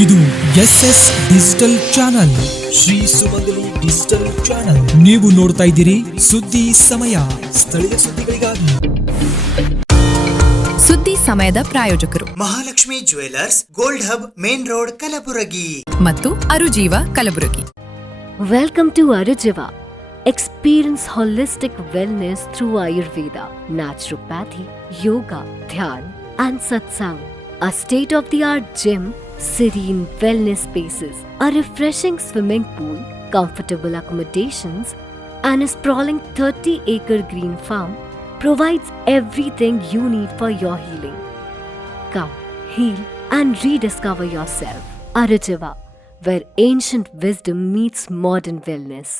ಇದು SS digital channel, Shri ಸುಮಂಗಲಿ digital channel. ನೀವು ನೋಡ್ತಾ ಇದ್ದೀರಿ ಸುದ್ದಿ ಸಮಯ, ಸ್ಥಳೀಯ ಸುದ್ದಿಗಳಿಗಾಗಿ. ಸುದ್ದಿ ಸಮಯದ ಪ್ರಾಯೋಜಕರು Mahalakshmi jewellers, gold hub, main road, Kalaburagi ಮತ್ತು ಅರುಜೀವ Kalaburagi. Welcome to Arujiva. Experience holistic wellness through Ayurveda, naturopathy, yoga, dhyan and satsang. A state-of-the-art gym, serene wellness spaces, a refreshing swimming pool, comfortable accommodations and a sprawling 30-acre green farm provides everything you need for your healing. Come, heal and rediscover yourself. Arujiva, where ancient wisdom meets modern wellness.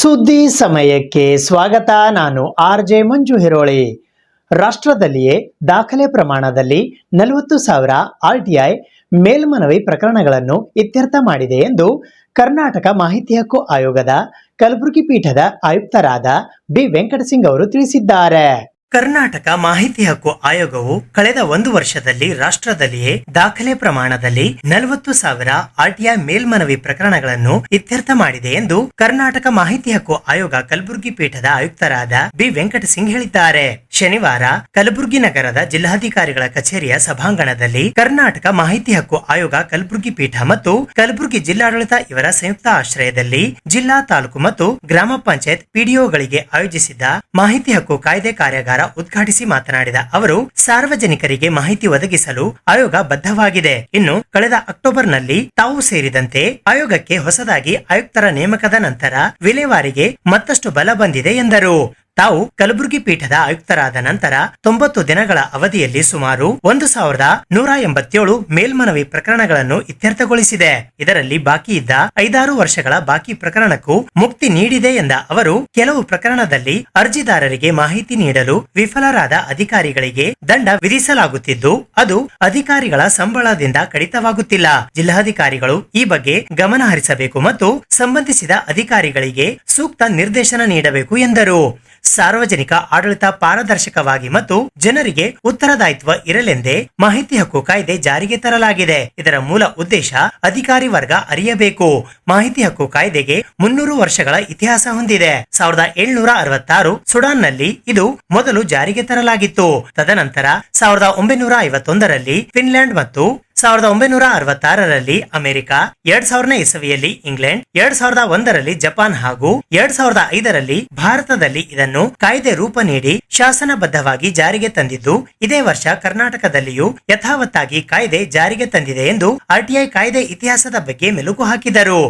ಸುದ್ದಿ ಸಮಯಕ್ಕೆ ಸ್ವಾಗತ. ನಾನು RJ ಮಂಜು ಹಿರೋಳಿ. ರಾಷ್ಟ್ರದಲ್ಲಿಯೇ ದಾಖಲೆ ಪ್ರಮಾಣದಲ್ಲಿ 40,000 RTI ಮೇಲ್ಮನವಿ ಪ್ರಕರಣಗಳನ್ನು ಇತ್ಯರ್ಥ ಮಾಡಿದೆ ಎಂದು ಕರ್ನಾಟಕ ಮಾಹಿತಿ ಹಕ್ಕು ಆಯೋಗದ ಕಲಬುರಗಿ ಪೀಠದ ಆಯುಕ್ತರಾದ ಬಿ ವೆಂಕಟಸಿಂಗ್ ಅವರು ತಿಳಿಸಿದ್ದಾರೆ. ಕರ್ನಾಟಕ ಮಾಹಿತಿ ಹಕ್ಕು ಆಯೋಗವು ಕಳೆದ 1 ವರ್ಷದಲ್ಲಿ ರಾಷ್ಟ್ರದಲ್ಲಿಯೇ ದಾಖಲೆ ಪ್ರಮಾಣದಲ್ಲಿ 40,000 RTI ಮೇಲ್ಮನವಿ ಪ್ರಕರಣಗಳನ್ನು ಇತ್ಯರ್ಥ ಮಾಡಿದೆ ಎಂದು ಕರ್ನಾಟಕ ಮಾಹಿತಿ ಹಕ್ಕು ಆಯೋಗ ಕಲಬುರಗಿ ಪೀಠದ ಆಯುಕ್ತರಾದ ಬಿ ವೆಂಕಟಸಿಂಗ್ ಹೇಳಿದ್ದಾರೆ. ಶನಿವಾರ ಕಲಬುರಗಿ ನಗರದ ಜಿಲ್ಲಾಧಿಕಾರಿಗಳ ಕಚೇರಿಯ ಸಭಾಂಗಣದಲ್ಲಿ ಕರ್ನಾಟಕ ಮಾಹಿತಿ ಹಕ್ಕು ಆಯೋಗ ಕಲಬುರಗಿ ಪೀಠ ಮತ್ತು ಕಲಬುರಗಿ ಜಿಲ್ಲಾಡಳಿತ ಇವರ ಸಂಯುಕ್ತ ಆಶ್ರಯದಲ್ಲಿ ಜಿಲ್ಲಾ, ತಾಲೂಕು ಮತ್ತು ಗ್ರಾಮ ಪಂಚಾಯತ್ PDOಗಳಿಗೆ ಆಯೋಜಿಸಿದ್ದ ಮಾಹಿತಿ ಹಕ್ಕು ಕಾಯ್ದೆ ಕಾರ್ಯಾಗಾರ ಉದ್ಘಾಟಿಸಿ ಮಾತನಾಡಿದ ಅವರು, ಸಾರ್ವಜನಿಕರಿಗೆ ಮಾಹಿತಿ ಒದಗಿಸಲು ಆಯೋಗ ಬದ್ಧವಾಗಿದೆ. ಇನ್ನು ಕಳೆದ ಅಕ್ಟೋಬರ್ನಲ್ಲಿ ತಾವು ಸೇರಿದಂತೆ ಆಯೋಗಕ್ಕೆ ಹೊಸದಾಗಿ ಆಯುಕ್ತರ ನೇಮಕದ ನಂತರ ವಿಲೇವಾರಿಗೆ ಮತ್ತಷ್ಟು ಬಲ ಬಂದಿದೆ ಎಂದರು. ತಾವು ಕಲಬುರಗಿ ಪೀಠದ ಆಯುಕ್ತರಾದ ನಂತರ 90 ದಿನಗಳ ಅವಧಿಯಲ್ಲಿ ಸುಮಾರು 1,187 ಮೇಲ್ಮನವಿ ಪ್ರಕರಣಗಳನ್ನು ಇತ್ಯರ್ಥಗೊಳಿಸಿದೆ. ಇದರಲ್ಲಿ ಬಾಕಿ ಇದ್ದ 5-6 ವರ್ಷಗಳ ಬಾಕಿ ಪ್ರಕರಣಕ್ಕೂ ಮುಕ್ತಿ ನೀಡಿದೆ ಎಂದ ಅವರು, ಕೆಲವು ಪ್ರಕರಣದಲ್ಲಿ ಅರ್ಜಿದಾರರಿಗೆ ಮಾಹಿತಿ ನೀಡಲು ವಿಫಲರಾದ ಅಧಿಕಾರಿಗಳಿಗೆ ದಂಡ ವಿಧಿಸಲಾಗುತ್ತಿದ್ದು, ಅದು ಅಧಿಕಾರಿಗಳ ಸಂಬಳದಿಂದ ಕಡಿತವಾಗುತ್ತಿಲ್ಲ. ಜಿಲ್ಲಾಧಿಕಾರಿಗಳು ಈ ಬಗ್ಗೆ ಗಮನ ಹರಿಸಬೇಕು ಮತ್ತು ಸಂಬಂಧಿಸಿದ ಅಧಿಕಾರಿಗಳಿಗೆ ಸೂಕ್ತ ನಿರ್ದೇಶನ ನೀಡಬೇಕು ಎಂದರು. ಸಾರ್ವಜನಿಕ ಆಡಳಿತ ಪಾರದರ್ಶಕವಾಗಿ ಮತ್ತು ಜನರಿಗೆ ಉತ್ತರದಾಯಿತ್ವ ಇರಲೆಂದೇ ಮಾಹಿತಿ ಹಕ್ಕು ಕಾಯ್ದೆ ಜಾರಿಗೆ ತರಲಾಗಿದೆ. ಇದರ ಮೂಲ ಉದ್ದೇಶ ಅಧಿಕಾರಿ ವರ್ಗ ಅರಿಯಬೇಕು. ಮಾಹಿತಿ ಹಕ್ಕು ಕಾಯ್ದೆಗೆ 300 ವರ್ಷಗಳ ಇತಿಹಾಸ ಹೊಂದಿದೆ. 1766 ಸುಡಾನ್ನಲ್ಲಿ ಇದು ಮೊದಲು ಜಾರಿಗೆ ತರಲಾಗಿತ್ತು. ತದನಂತರ 1951ರಲ್ಲಿ ಫಿನ್ಲ್ಯಾಂಡ್ ಮತ್ತು 1966ರಲ್ಲಿ ಅಮೆರಿಕ, 2000ನೇ ಇಸವಿಯಲ್ಲಿ ಇಂಗ್ಲೆಂಡ್, 2001ರಲ್ಲಿ ಜಪಾನ್ ಹಾಗೂ 2005ರಲ್ಲಿ ಭಾರತದಲ್ಲಿ ಇದನ್ನು ಕಾಯ್ದೆ ರೂಪ ನೀಡಿ ಶಾಸನಬದ್ಧವಾಗಿ ಜಾರಿಗೆ ತಂದಿದ್ದು, ಇದೇ ವರ್ಷ ಕರ್ನಾಟಕದಲ್ಲಿಯೂ ಯಥಾವತ್ತಾಗಿ ಕಾಯ್ದೆ ಜಾರಿಗೆ ತಂದಿದೆ ಎಂದು RTI ಕಾಯ್ದೆ ಇತಿಹಾಸದ ಬಗ್ಗೆ ಮೆಲುಕು ಹಾಕಿದರು.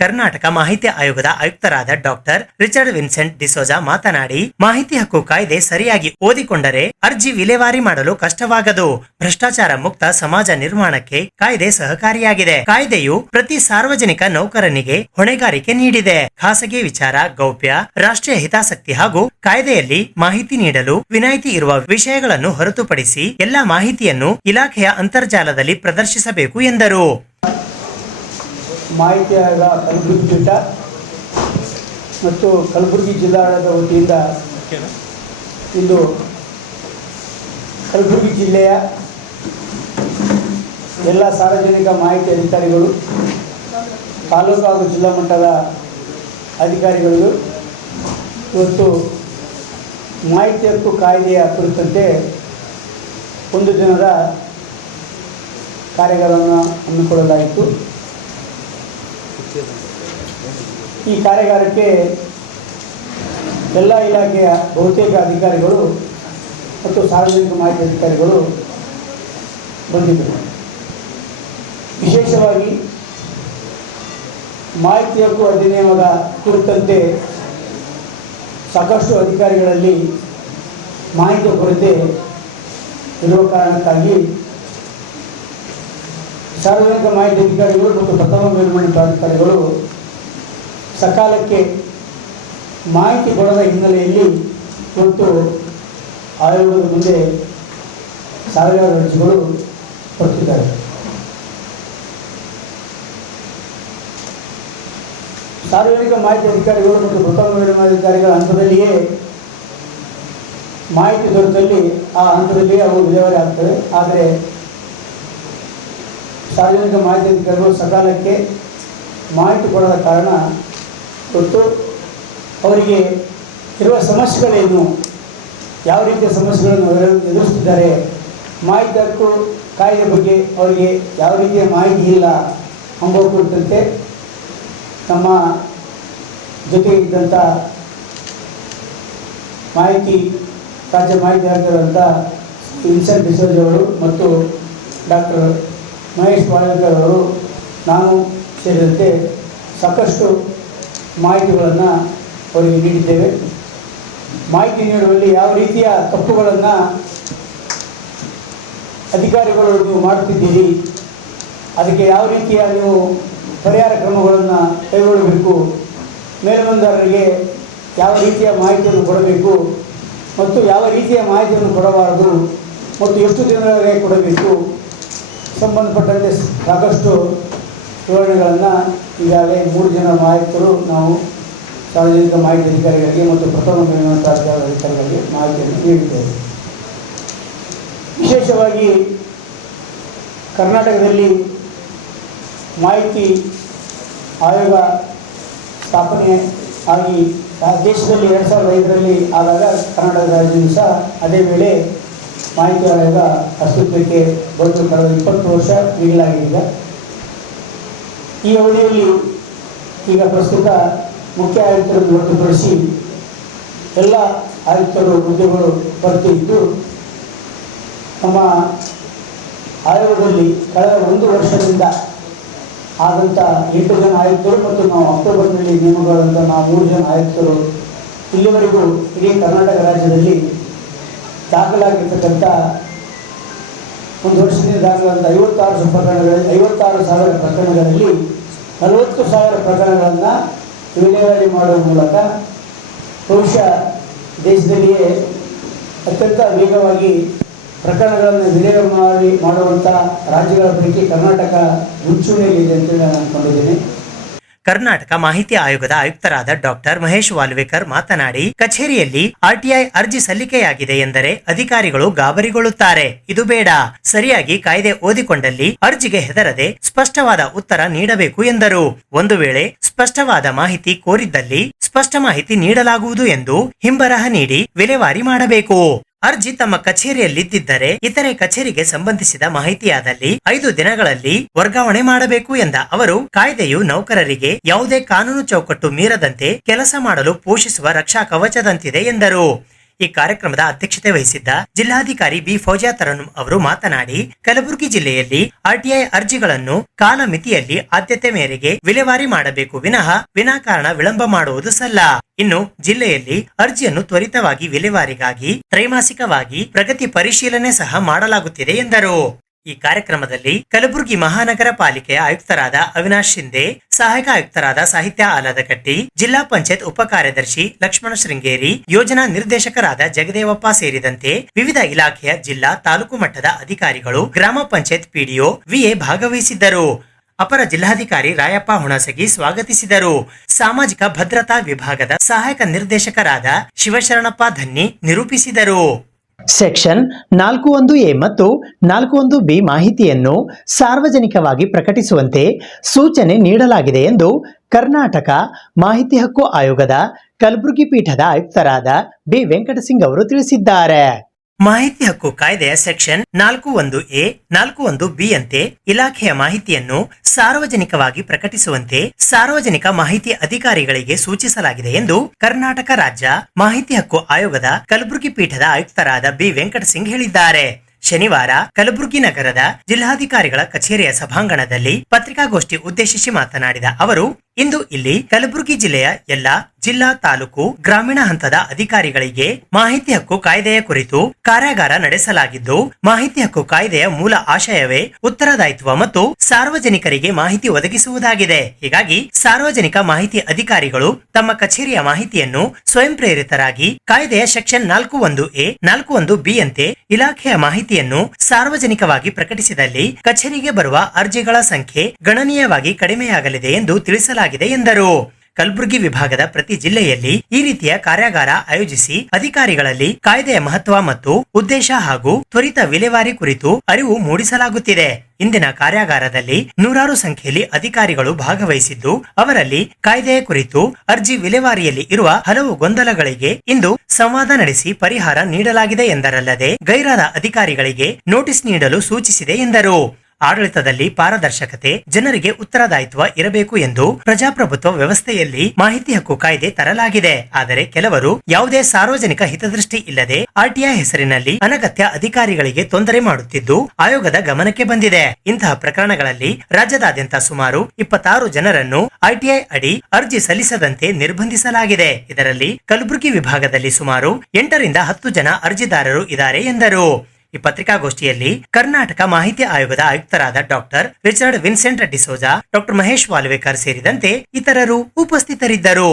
ಕರ್ನಾಟಕ ಮಾಹಿತಿ ಆಯೋಗದ ಆಯುಕ್ತರಾದ ಡಾಕ್ಟರ್ ರಿಚರ್ಡ್ ವಿನ್ಸೆಂಟ್ ಡಿಸೋಜಾ ಮಾತನಾಡಿ, ಮಾಹಿತಿ ಹಕ್ಕು ಕಾಯ್ದೆ ಸರಿಯಾಗಿ ಓದಿಕೊಂಡರೆ ಅರ್ಜಿ ವಿಲೇವಾರಿ ಮಾಡಲು ಕಷ್ಟವಾಗದು. ಭ್ರಷ್ಟಾಚಾರ ಮುಕ್ತ ಸಮಾಜ ನಿರ್ಮಾಣಕ್ಕೆ ಕಾಯ್ದೆ ಸಹಕಾರಿಯಾಗಿದೆ. ಕಾಯ್ದೆಯು ಪ್ರತಿ ಸಾರ್ವಜನಿಕ ನೌಕರನಿಗೆ ಹೊಣೆಗಾರಿಕೆ ನೀಡಿದೆ. ಖಾಸಗಿ ವಿಚಾರ, ಗೌಪ್ಯ, ರಾಷ್ಟ್ರೀಯ ಹಿತಾಸಕ್ತಿ ಹಾಗೂ ಕಾಯ್ದೆಯಲ್ಲಿ ಮಾಹಿತಿ ನೀಡಲು ವಿನಾಯಿತಿ ಇರುವ ವಿಷಯಗಳನ್ನು ಹೊರತುಪಡಿಸಿ ಎಲ್ಲಾ ಮಾಹಿತಿಯನ್ನು ಇಲಾಖೆಯ ಅಂತರ್ಜಾಲದಲ್ಲಿ ಪ್ರದರ್ಶಿಸಬೇಕು ಎಂದರು. ಮಾಹಿತಿ ಆಯೋಗ ಕಲಬುರಗಿ ಪೀಠ ಮತ್ತು ಕಲಬುರಗಿ ಜಿಲ್ಲಾಡಳಿತದ ವತಿಯಿಂದ ಇಂದು ಕಲಬುರಗಿ ಜಿಲ್ಲೆಯ ಎಲ್ಲ ಸಾರ್ವಜನಿಕ ಮಾಹಿತಿ ಅಧಿಕಾರಿಗಳು, ತಾಲೂಕು ಹಾಗೂ ಜಿಲ್ಲಾ ಮಟ್ಟದ ಅಧಿಕಾರಿಗಳು ಇವತ್ತು ಮಾಹಿತಿ ಹಕ್ಕು ಕಾಯ್ದೆಯ ಕುರಿತಂತೆ ಒಂದು ದಿನದ ಕಾರ್ಯಾಗಾರವನ್ನು ಹಮ್ಮಿಕೊಳ್ಳಲಾಯಿತು. ಈ ಕಾರ್ಯಾಗಾರಕ್ಕೆ ಎಲ್ಲ ಇಲಾಖೆಯ ಬಹುತೇಕ ಅಧಿಕಾರಿಗಳು ಮತ್ತು ಸಾರ್ವಜನಿಕ ಮಾಹಿತಿ ಅಧಿಕಾರಿಗಳು ಬಂದಿದ್ದರು. ವಿಶೇಷವಾಗಿ ಮಾಹಿತಿ ಹಕ್ಕು ಅಧಿನಿಯಮದ ಕುರಿತಂತೆ ಸಾಕಷ್ಟು ಅಧಿಕಾರಿಗಳಲ್ಲಿ ಮಾಹಿತಿ ಕೊರತೆ ಇರುವ ಕಾರಣಕ್ಕಾಗಿ ಸಾರ್ವಜನಿಕ ಮಾಹಿತಿ ಅಧಿಕಾರಿಗಳು ಮತ್ತು ಪ್ರಥಮ ಮೇಲ್ಮನವಿ ಪ್ರಾಧಿಕಾರಿಗಳು ಸಕಾಲಕ್ಕೆ ಮಾಹಿತಿ ಕೊಡದ ಹಿನ್ನೆಲೆಯಲ್ಲಿ ಇವತ್ತು ಆಯೋಗದ ಮುಂದೆ ಸಾವಿರಾರು ಅರ್ಜಿಗಳು ಬರ್ತಿದ್ದಾರೆ. ಸಾರ್ವಜನಿಕ ಮಾಹಿತಿ ಅಧಿಕಾರಿಗಳು ಮತ್ತು ಪ್ರಥಮ ಮೇಲ್ವಿಚಾರಣಾಧಿಕಾರಿಗಳ ಹಂತದಲ್ಲಿಯೇ ಮಾಹಿತಿ ದೊರೆತಲ್ಲಿ ಆ ಹಂತದಲ್ಲಿಯೇ ಅವು ವಿಲೇವಾರಿ ಆಗ್ತವೆ. ಆದರೆ ಸಾರ್ವಜನಿಕ ಮಾಹಿತಿ ಅಧಿಕಾರಿಗಳು ಸಕಾಲಕ್ಕೆ ಮಾಹಿತಿ ಕೊಡದ ಕಾರಣ ಮತ್ತು ಅವರಿಗೆ ಇರುವ ಸಮಸ್ಯೆಗಳೇನು, ಯಾವ ರೀತಿಯ ಸಮಸ್ಯೆಗಳನ್ನು ಎದುರಿಸ್ತಿದ್ದಾರೆ, ಮಾಹಿತಿ ಹಕ್ಕು ಕಾಯ್ದೆ ಬಗ್ಗೆ ಅವರಿಗೆ ಯಾವ ರೀತಿಯ ಮಾಹಿತಿ ಇಲ್ಲ ಎಂಬ ಕುರಿತಂತೆ ನಮ್ಮ ಜೊತೆ ಇದ್ದಂಥ ರಾಜ್ಯ ಮಾಹಿತಿ ಆಯುಕ್ತರಾದಂಥ ವಿನ್ಸೆಂಟ್ ಡಿಸೋಜ್ ಅವರು ಮತ್ತು ಡಾಕ್ಟರ್ ಮಹೇಶ್ ವಾಲ್ವೇಕರ್ ಅವರು, ನಾನು ಸೇರಿದಂತೆ ಸಾಕಷ್ಟು ಮಾಹಿತಿಗಳನ್ನು ಅವರಿಗೆ ನೀಡಿದ್ದೇವೆ. ಮಾಹಿತಿ ನೀಡುವಲ್ಲಿ ಯಾವ ರೀತಿಯ ತಪ್ಪುಗಳನ್ನು ಅಧಿಕಾರಿಗಳು ನೀವು ಮಾಡುತ್ತಿದ್ದೀರಿ, ಅದಕ್ಕೆ ಯಾವ ರೀತಿಯ ನೀವು ಪರಿಹಾರ ಕ್ರಮಗಳನ್ನು ಕೈಗೊಳ್ಳಬೇಕು, ಮೇಲ್ಮಂದಾರರಿಗೆ ಯಾವ ರೀತಿಯ ಮಾಹಿತಿಯನ್ನು ಕೊಡಬೇಕು ಮತ್ತು ಯಾವ ರೀತಿಯ ಮಾಹಿತಿಯನ್ನು ಕೊಡಬಾರದು ಮತ್ತು ಎಷ್ಟು ದಿನಗಳಿಗೆ ಕೊಡಬೇಕು ಸಂಬಂಧಪಟ್ಟಂತೆ ಸಾಕಷ್ಟು ವಿವರಣೆಗಳನ್ನು ಈಗಾಗಲೇ 3 ಜನ ಮಾಹಿತಿಗಳು ನಾವು ಸಾರ್ವಜನಿಕ ಮಾಹಿತಿ ಅಧಿಕಾರಿಗಳಿಗೆ ಮತ್ತು ಪ್ರಥಮ ಮೇಲ್ವಿಚಾರಣಾ ಅಧಿಕಾರಿಗಳಿಗೆ ಮಾಹಿತಿಯನ್ನು ನೀಡಿದ್ದೇವೆ. ವಿಶೇಷವಾಗಿ ಕರ್ನಾಟಕದಲ್ಲಿ ಮಾಹಿತಿ ಆಯೋಗ ಸ್ಥಾಪನೆ ಆಗಿ ದೇಶದಲ್ಲಿ 2005ರಲ್ಲಿ ಆದಾಗ ಕರ್ನಾಟಕ ರಾಜ್ಯವು ಸಹ ಅದೇ ವೇಳೆ ಮಾಹಿತಿ ಆಯೋಗ ಅಸ್ತಿತ್ವಕ್ಕೆ ಬಂದು ಕಳೆದ 20 ವರ್ಷ ನೀಡಲಾಗಿದೆ. ಈ ಅವಧಿಯಲ್ಲಿ ಈಗ ಪ್ರಸ್ತುತ ಮುಖ್ಯ ಆಯುಕ್ತರನ್ನು ಹೊರತುಪಡಿಸಿ ಎಲ್ಲ ಆಯುಕ್ತರು ಹುದ್ದೆಗಳು ಭರ್ತಿ ಇದ್ದು, ನಮ್ಮ ಆಯೋಗದಲ್ಲಿ ಕಳೆದ 1 ವರ್ಷದಿಂದ ಆದಂಥ 8 ಜನ ಆಯುಕ್ತರು ಮತ್ತು ನಾವು ಅಕ್ಟೋಬರ್ನಲ್ಲಿ ನೇಮಕವಾದಂಥ ನಾವು 3 ಜನ ಆಯುಕ್ತರು ಇಲ್ಲಿವರೆಗೂ ಇಡೀ ಕರ್ನಾಟಕ ರಾಜ್ಯದಲ್ಲಿ ದಾಖಲಾಗಿರ್ತಕ್ಕಂಥ 1 ವರ್ಷದಿಂದ ದಾಖಲಾದಂಥ 56,000 ಪ್ರಕರಣಗಳಲ್ಲಿ 40,000 ಪ್ರಕರಣಗಳನ್ನು ವಿಲೇವಾರಿ ಮಾಡುವ ಮೂಲಕ ಬಹುಶಃ ದೇಶದಲ್ಲಿಯೇ ಅತ್ಯಂತ ವೇಗವಾಗಿ ಪ್ರಕರಣಗಳನ್ನು ವಿಲೇವಾರಿ ಮಾಡುವಂಥ ರಾಜ್ಯಗಳ ಪೈಕಿ ಕರ್ನಾಟಕ ಮುಂಚೂಣಿಯಲ್ಲಿದೆ ಅಂತ ನಾನು ಅಂದ್ಕೊಂಡಿದ್ದೀನಿ. ಕರ್ನಾಟಕ ಮಾಹಿತಿ ಆಯೋಗದ ಆಯುಕ್ತರಾದ ಡಾಕ್ಟರ್ ಮಹೇಶ್ ವಾಲ್ವೇಕರ್ ಮಾತನಾಡಿ, ಕಚೇರಿಯಲ್ಲಿ ಆರ್ಟಿಐ ಅರ್ಜಿ ಸಲ್ಲಿಕೆಯಾಗಿದೆ ಎಂದರೆ ಅಧಿಕಾರಿಗಳು ಗಾಬರಿಗೊಳ್ಳುತ್ತಾರೆ. ಇದು ಬೇಡ. ಸರಿಯಾಗಿ ಕಾಯ್ದೆ ಓದಿಕೊಂಡಲ್ಲಿ ಅರ್ಜಿಗೆ ಹೆದರದೆ ಸ್ಪಷ್ಟವಾದ ಉತ್ತರ ನೀಡಬೇಕು ಎಂದರು. ಒಂದು ವೇಳೆ ಸ್ಪಷ್ಟವಾದ ಮಾಹಿತಿ ಕೋರಿದ್ದಲ್ಲಿ ಸ್ಪಷ್ಟ ಮಾಹಿತಿ ನೀಡಲಾಗುವುದು ಎಂದು ಹಿಂಬರಹ ನೀಡಿ ವಿಲೇವಾರಿ ಮಾಡಬೇಕು. ಅರ್ಜಿ ತಮ್ಮ ಕಚೇರಿಯಲ್ಲಿದ್ದರೆ ಇತರೆ ಕಚೇರಿಗೆ ಸಂಬಂಧಿಸಿದ ಮಾಹಿತಿಯಾದಲ್ಲಿ 5 ದಿನಗಳಲ್ಲಿ ವರ್ಗಾವಣೆ ಮಾಡಬೇಕು ಎಂದ ಅವರು, ಕಾಯ್ದೆಯು ನೌಕರರಿಗೆ ಯಾವುದೇ ಕಾನೂನು ಚೌಕಟ್ಟು ಮೀರದಂತೆ ಕೆಲಸ ಮಾಡಲು ಪೋಷಿಸುವ ರಕ್ಷಾ ಕವಚದಂತಿದೆ ಎಂದರು. ಈ ಕಾರ್ಯಕ್ರಮದ ಅಧ್ಯಕ್ಷತೆ ವಹಿಸಿದ್ದ ಜಿಲ್ಲಾಧಿಕಾರಿ ಬಿ ಫೌಜಿಯಾ ತರನ್ನುಂ ಅವರು ಮಾತನಾಡಿ, ಕಲಬುರಗಿ ಜಿಲ್ಲೆಯಲ್ಲಿ ಆರ್ಟಿಐ ಅರ್ಜಿಗಳನ್ನು ಕಾಲಮಿತಿಯಲ್ಲಿ ಆದ್ಯತೆ ಮೇರೆಗೆ ವಿಲೇವಾರಿ ಮಾಡಬೇಕು ವಿನಃ ವಿನಾಕಾರಣ ವಿಳಂಬ ಮಾಡುವುದು ಸಲ್ಲ. ಇನ್ನು ಜಿಲ್ಲೆಯಲ್ಲಿ ಅರ್ಜಿಯನ್ನು ತ್ವರಿತವಾಗಿ ವಿಲೇವಾರಿಗಾಗಿ ತ್ರೈಮಾಸಿಕವಾಗಿ ಪ್ರಗತಿ ಪರಿಶೀಲನೆ ಸಹ ಮಾಡಲಾಗುತ್ತಿದೆ ಎಂದರು. ಈ ಕಾರ್ಯಕ್ರಮದಲ್ಲಿ ಕಲಬುರಗಿ ಮಹಾನಗರ ಪಾಲಿಕೆಯ ಆಯುಕ್ತರಾದ ಅವಿನಾಶ್ ಶಿಂದೆ, ಸಹಾಯಕ ಆಯುಕ್ತರಾದ ಸಾಹಿತ್ಯ ಆಲದಕಟ್ಟಿ, ಜಿಲ್ಲಾ ಪಂಚಾಯತ್ ಉಪ ಕಾರ್ಯದರ್ಶಿ ಲಕ್ಷ್ಮಣ ಶೃಂಗೇರಿ, ಯೋಜನಾ ನಿರ್ದೇಶಕರಾದ ಜಗದೇವಪ್ಪ ಸೇರಿದಂತೆ ವಿವಿಧ ಇಲಾಖೆಯ ಜಿಲ್ಲಾ ತಾಲೂಕು ಮಟ್ಟದ ಅಧಿಕಾರಿಗಳು, ಗ್ರಾಮ ಪಂಚಾಯತ್ ಪಿಡಿಒ ವಿಎ ಭಾಗವಹಿಸಿದ್ದರು. ಅಪರ ಜಿಲ್ಲಾಧಿಕಾರಿ ರಾಯಪ್ಪ ಹುಣಸಗಿ ಸ್ವಾಗತಿಸಿದರು. ಸಾಮಾಜಿಕ ಭದ್ರತಾ ವಿಭಾಗದ ಸಹಾಯಕ ನಿರ್ದೇಶಕರಾದ ಶಿವಶರಣಪ್ಪ ಧನ್ನಿ ನಿರೂಪಿಸಿದರು. ಸೆಕ್ಷನ್ 41A ಮತ್ತು 41B ಮಾಹಿತಿಯನ್ನು ಸಾರ್ವಜನಿಕವಾಗಿ ಪ್ರಕಟಿಸುವಂತೆ ಸೂಚನೆ ನೀಡಲಾಗಿದೆ ಎಂದು ಕರ್ನಾಟಕ ಮಾಹಿತಿ ಹಕ್ಕು ಆಯೋಗದ ಕಲಬುರಗಿ ಪೀಠದ ಆಯುಕ್ತರಾದ ಬಿ ವೆಂಕಟಸಿಂಗ್ ಅವರು ತಿಳಿಸಿದ್ದಾರೆ. ಮಾಹಿತಿ ಹಕ್ಕು ಕಾಯ್ದೆಯ ಸೆಕ್ಷನ್ 41A, 41B ಯಂತೆ ಇಲಾಖೆಯ ಮಾಹಿತಿಯನ್ನು ಸಾರ್ವಜನಿಕವಾಗಿ ಪ್ರಕಟಿಸುವಂತೆ ಸಾರ್ವಜನಿಕ ಮಾಹಿತಿ ಅಧಿಕಾರಿಗಳಿಗೆ ಸೂಚಿಸಲಾಗಿದೆ ಎಂದು ಕರ್ನಾಟಕ ರಾಜ್ಯ ಮಾಹಿತಿ ಹಕ್ಕು ಆಯೋಗದ ಕಲಬುರಗಿ ಪೀಠದ ಆಯುಕ್ತರಾದ ಬಿ ವೆಂಕಟಸಿಂಗ್ ಹೇಳಿದ್ದಾರೆ. ಶನಿವಾರ ಕಲಬುರಗಿ ನಗರದ ಜಿಲ್ಲಾಧಿಕಾರಿಗಳ ಕಚೇರಿಯ ಸಭಾಂಗಣದಲ್ಲಿ ಪತ್ರಿಕಾಗೋಷ್ಠಿ ಉದ್ದೇಶಿಸಿ ಮಾತನಾಡಿದ ಅವರು, ಇಂದು ಇಲ್ಲಿ ಕಲಬುರಗಿ ಜಿಲ್ಲೆಯ ಎಲ್ಲಾ ಜಿಲ್ಲಾ, ತಾಲೂಕು, ಗ್ರಾಮೀಣ ಹಂತದ ಅಧಿಕಾರಿಗಳಿಗೆ ಮಾಹಿತಿ ಹಕ್ಕು ಕಾಯ್ದೆಯ ಕುರಿತು ಕಾರ್ಯಾಗಾರ ನಡೆಸಲಾಗಿದ್ದು, ಮಾಹಿತಿ ಹಕ್ಕು ಕಾಯ್ದೆಯ ಮೂಲ ಆಶಯವೇ ಉತ್ತರದಾಯಿತ್ವ ಮತ್ತು ಸಾರ್ವಜನಿಕರಿಗೆ ಮಾಹಿತಿ ಒದಗಿಸುವುದಾಗಿದೆ. ಹೀಗಾಗಿ ಸಾರ್ವಜನಿಕ ಮಾಹಿತಿ ಅಧಿಕಾರಿಗಳು ತಮ್ಮ ಕಚೇರಿಯ ಮಾಹಿತಿಯನ್ನು ಸ್ವಯಂ ಪ್ರೇರಿತರಾಗಿ ಕಾಯ್ದೆಯ ಸೆಕ್ಷನ್ 41A, 41B ಯಂತೆ ಇಲಾಖೆಯ ಮಾಹಿತಿಯನ್ನು ಸಾರ್ವಜನಿಕವಾಗಿ ಪ್ರಕಟಿಸಿದಲ್ಲಿ ಕಚೇರಿಗೆ ಬರುವ ಅರ್ಜಿಗಳ ಸಂಖ್ಯೆ ಗಣನೀಯವಾಗಿ ಕಡಿಮೆಯಾಗಲಿದೆ ಎಂದು ತಿಳಿಸಲಾಗಿದೆ ಎಂದರು. ಕಲಬುರಗಿ ವಿಭಾಗದ ಪ್ರತಿ ಜಿಲ್ಲೆಯಲ್ಲಿ ಈ ರೀತಿಯ ಕಾರ್ಯಾಗಾರ ಆಯೋಜಿಸಿ ಅಧಿಕಾರಿಗಳಲ್ಲಿ ಕಾಯ್ದೆಯ ಮಹತ್ವ ಮತ್ತು ಉದ್ದೇಶ ಹಾಗೂ ತ್ವರಿತ ವಿಲೇವಾರಿ ಕುರಿತು ಅರಿವು ಮೂಡಿಸಲಾಗುತ್ತಿದೆ. ಇಂದಿನ ಕಾರ್ಯಾಗಾರದಲ್ಲಿ ನೂರಾರು ಸಂಖ್ಯೆಯಲ್ಲಿ ಅಧಿಕಾರಿಗಳು ಭಾಗವಹಿಸಿದ್ದು, ಅವರಲ್ಲಿ ಕಾಯ್ದೆಯ ಕುರಿತು ಅರ್ಜಿ ವಿಲೇವಾರಿಯಲ್ಲಿ ಇರುವ ಹಲವು ಗೊಂದಲಗಳಿಗೆ ಇಂದು ಸಂವಾದ ನಡೆಸಿ ಪರಿಹಾರ ನೀಡಲಾಗಿದೆ ಎಂದರಲ್ಲದೆ ಗೈರಾದ ಅಧಿಕಾರಿಗಳಿಗೆ ನೋಟಿಸ್ ನೀಡಲು ಸೂಚಿಸಿದೆ ಎಂದರು. ಆಡಳಿತದಲ್ಲಿ ಪಾರದರ್ಶಕತೆ, ಜನರಿಗೆ ಉತ್ತರದಾಯಿತ್ವ ಇರಬೇಕು ಎಂದು ಪ್ರಜಾಪ್ರಭುತ್ವ ವ್ಯವಸ್ಥೆಯಲ್ಲಿ ಮಾಹಿತಿ ಹಕ್ಕು ಕಾಯ್ದೆ ತರಲಾಗಿದೆ. ಆದರೆ ಕೆಲವರು ಯಾವುದೇ ಸಾರ್ವಜನಿಕ ಹಿತದೃಷ್ಟಿ ಇಲ್ಲದೆ ಆರ್ಟಿಐ ಹೆಸರಿನಲ್ಲಿ ಅನಗತ್ಯ ಅಧಿಕಾರಿಗಳಿಗೆ ತೊಂದರೆ ಮಾಡುತ್ತಿದ್ದು ಆಯೋಗದ ಗಮನಕ್ಕೆ ಬಂದಿದೆ. ಇಂತಹ ಪ್ರಕರಣಗಳಲ್ಲಿ ರಾಜ್ಯದಾದ್ಯಂತ ಸುಮಾರು 26 ಜನರನ್ನು ಆರ್ಟಿಐ ಅಡಿ ಅರ್ಜಿ ಸಲ್ಲಿಸದಂತೆ ನಿರ್ಬಂಧಿಸಲಾಗಿದೆ. ಇದರಲ್ಲಿ ಕಲಬುರಗಿ ವಿಭಾಗದಲ್ಲಿ ಸುಮಾರು 8 ರಿಂದ 10 ಜನ ಅರ್ಜಿದಾರರು ಇದ್ದಾರೆ ಎಂದರು. ಈ ಪತ್ರಿಕಾಗೋಷ್ಠಿಯಲ್ಲಿ ಕರ್ನಾಟಕ ಮಾಹಿತಿ ಆಯೋಗದ ಆಯುಕ್ತರಾದ doctor Richard Vincent D'Souza, doctor Mahesh Walvekar ಸೇರಿದಂತೆ ಇತರರು ಉಪಸ್ಥಿತರಿದ್ದರು.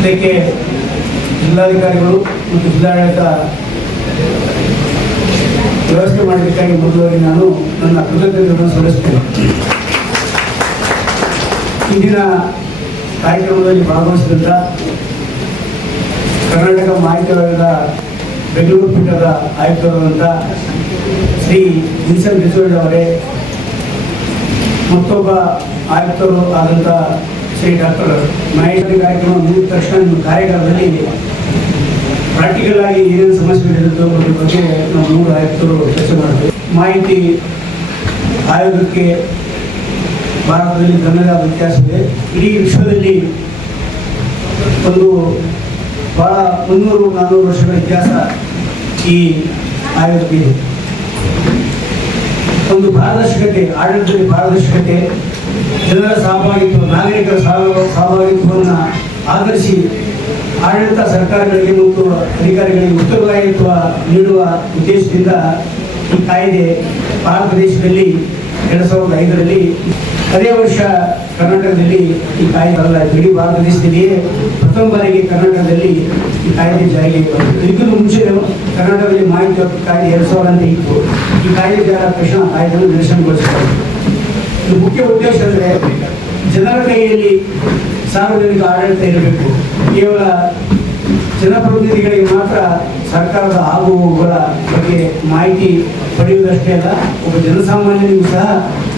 ಇದಕ್ಕೆ ಜಿಲ್ಲಾಧಿಕಾರಿಗಳು ಮತ್ತು ಜಿಲ್ಲಾಡಳಿತ ವ್ಯವಸ್ಥೆ ಮಾಡಬೇಕಾಗಿ ಮೊದಲಾಗಿ ನಾನು ನನ್ನ ಕೃತಜ್ಞತೆಯನ್ನು ಸಲ್ಲಿಸುತ್ತೇನೆ. ಇಂದಿನ ಕಾರ್ಯಕ್ರಮದಲ್ಲಿ ಭಾಗವಹಿಸಿದಂಥ ಕರ್ನಾಟಕ ಮಾಹಿತಿ ಆಯೋಗದ ಬೆಂಗಳೂರು ಪೀಠದ ಆಯುಕ್ತರಾದಂಥ ಶ್ರೀ ವಿನ್ಸೆಂಟ್ ಡಿಸೋಜಾ ಅವರೇ, ಮತ್ತೊಬ್ಬ ಆಯುಕ್ತರು ಆದಂಥ ಶ್ರೀ ಡಾಕ್ಟರ್ ಮಹೇಶ್ ಕಾರ್ಯಕ್ರಮ ಮುಗಿದ ತಕ್ಷಣ ನಿಮ್ಮ ಕಾರ್ಯಾಗಾರದಲ್ಲಿ ಪ್ರಾಕ್ಟಿಕಲ್ ಆಗಿ ಏನೇನು ಸಮಸ್ಯೆಗಳಿರುತ್ತೋ ಅದ್ರ ಬಗ್ಗೆ ನಾವು 3 ಆಯುಕ್ತರು ಚರ್ಚೆ ಮಾಡ್ತೀವಿ. ಮಾಹಿತಿ ಆಯೋಗಕ್ಕೆ ಭಾರತದಲ್ಲಿ ತನ್ನದೇ ಆದ ಇತಿಹಾಸವಿದೆ. ಇಡೀ ವಿಶ್ವದಲ್ಲಿ ಒಂದು ಬಹಳ 300-400 ವರ್ಷಗಳ ಇತಿಹಾಸ ಈ ಆಯೋಗಕ್ಕೆ ಇದೆ. ಒಂದು ಪಾರದರ್ಶಕತೆ, ಆಡಳಿತದಲ್ಲಿ ಪಾರದರ್ಶಕತೆ, ಜನರ ಸಹಭಾಗಿತ್ವ, ನಾಗರಿಕರ ಸಹಭಾಗಿತ್ವವನ್ನು ಆಧರಿಸಿ ಆಡಳಿತ ಸರ್ಕಾರಗಳಿಗೆ ಮತ್ತು ಅಧಿಕಾರಿಗಳಿಗೆ ಉತ್ತರದಾಯಿತ್ವ ನೀಡುವ ಉದ್ದೇಶದಿಂದ ಈ ಕಾಯ್ದೆ ಭಾರತ ದೇಶದಲ್ಲಿ 2005ರಲ್ಲಿ, ಅದೇ ವರ್ಷ ಕರ್ನಾಟಕದಲ್ಲಿ ಈ ಕಾಯ್ದೆ ಬರಲಾಯಿತು. ಇಡೀ ಭಾರತ ದೇಶದಲ್ಲಿಯೇ ಪ್ರಥಮ ಬಾರಿಗೆ ಕರ್ನಾಟಕದಲ್ಲಿ ಈ ಕಾಯ್ದೆ ಜಾರಿಗೆ ಬಂತು. ಇದಕ್ಕೂ ಮುಂಚೆ ಕರ್ನಾಟಕದಲ್ಲಿ ಮಾಹಿತಿ ಹಕ್ಕು ಕಾಯ್ದೆ 2000 ಅಂತ ಇತ್ತು. ಈ ಕಾಯ್ದೆ ಜಾರ ತಕ್ಷಣ ಕಾಯ್ದೆಯನ್ನು ನಿರಸನಗೊಳಿಸಿದ್ದಾರೆ. ಇದು ಮುಖ್ಯ ಉದ್ದೇಶ ಅಂದರೆ ಜನರ ಕೈಯಲ್ಲಿ ಸಾರ್ವಜನಿಕ ಆಡಳಿತ ಇರಬೇಕು. ಕೇವಲ ಜನಪ್ರತಿನಿಧಿಗಳಿಗೆ ಮಾತ್ರ ಸರ್ಕಾರದ ಆಗುಹೋಗುಗಳ ಬಗ್ಗೆ ಮಾಹಿತಿ ಪಡೆಯುವುದಷ್ಟೇ ಅಲ್ಲ, ಒಬ್ಬ ಜನಸಾಮಾನ್ಯನಿಗೂ ಸಹ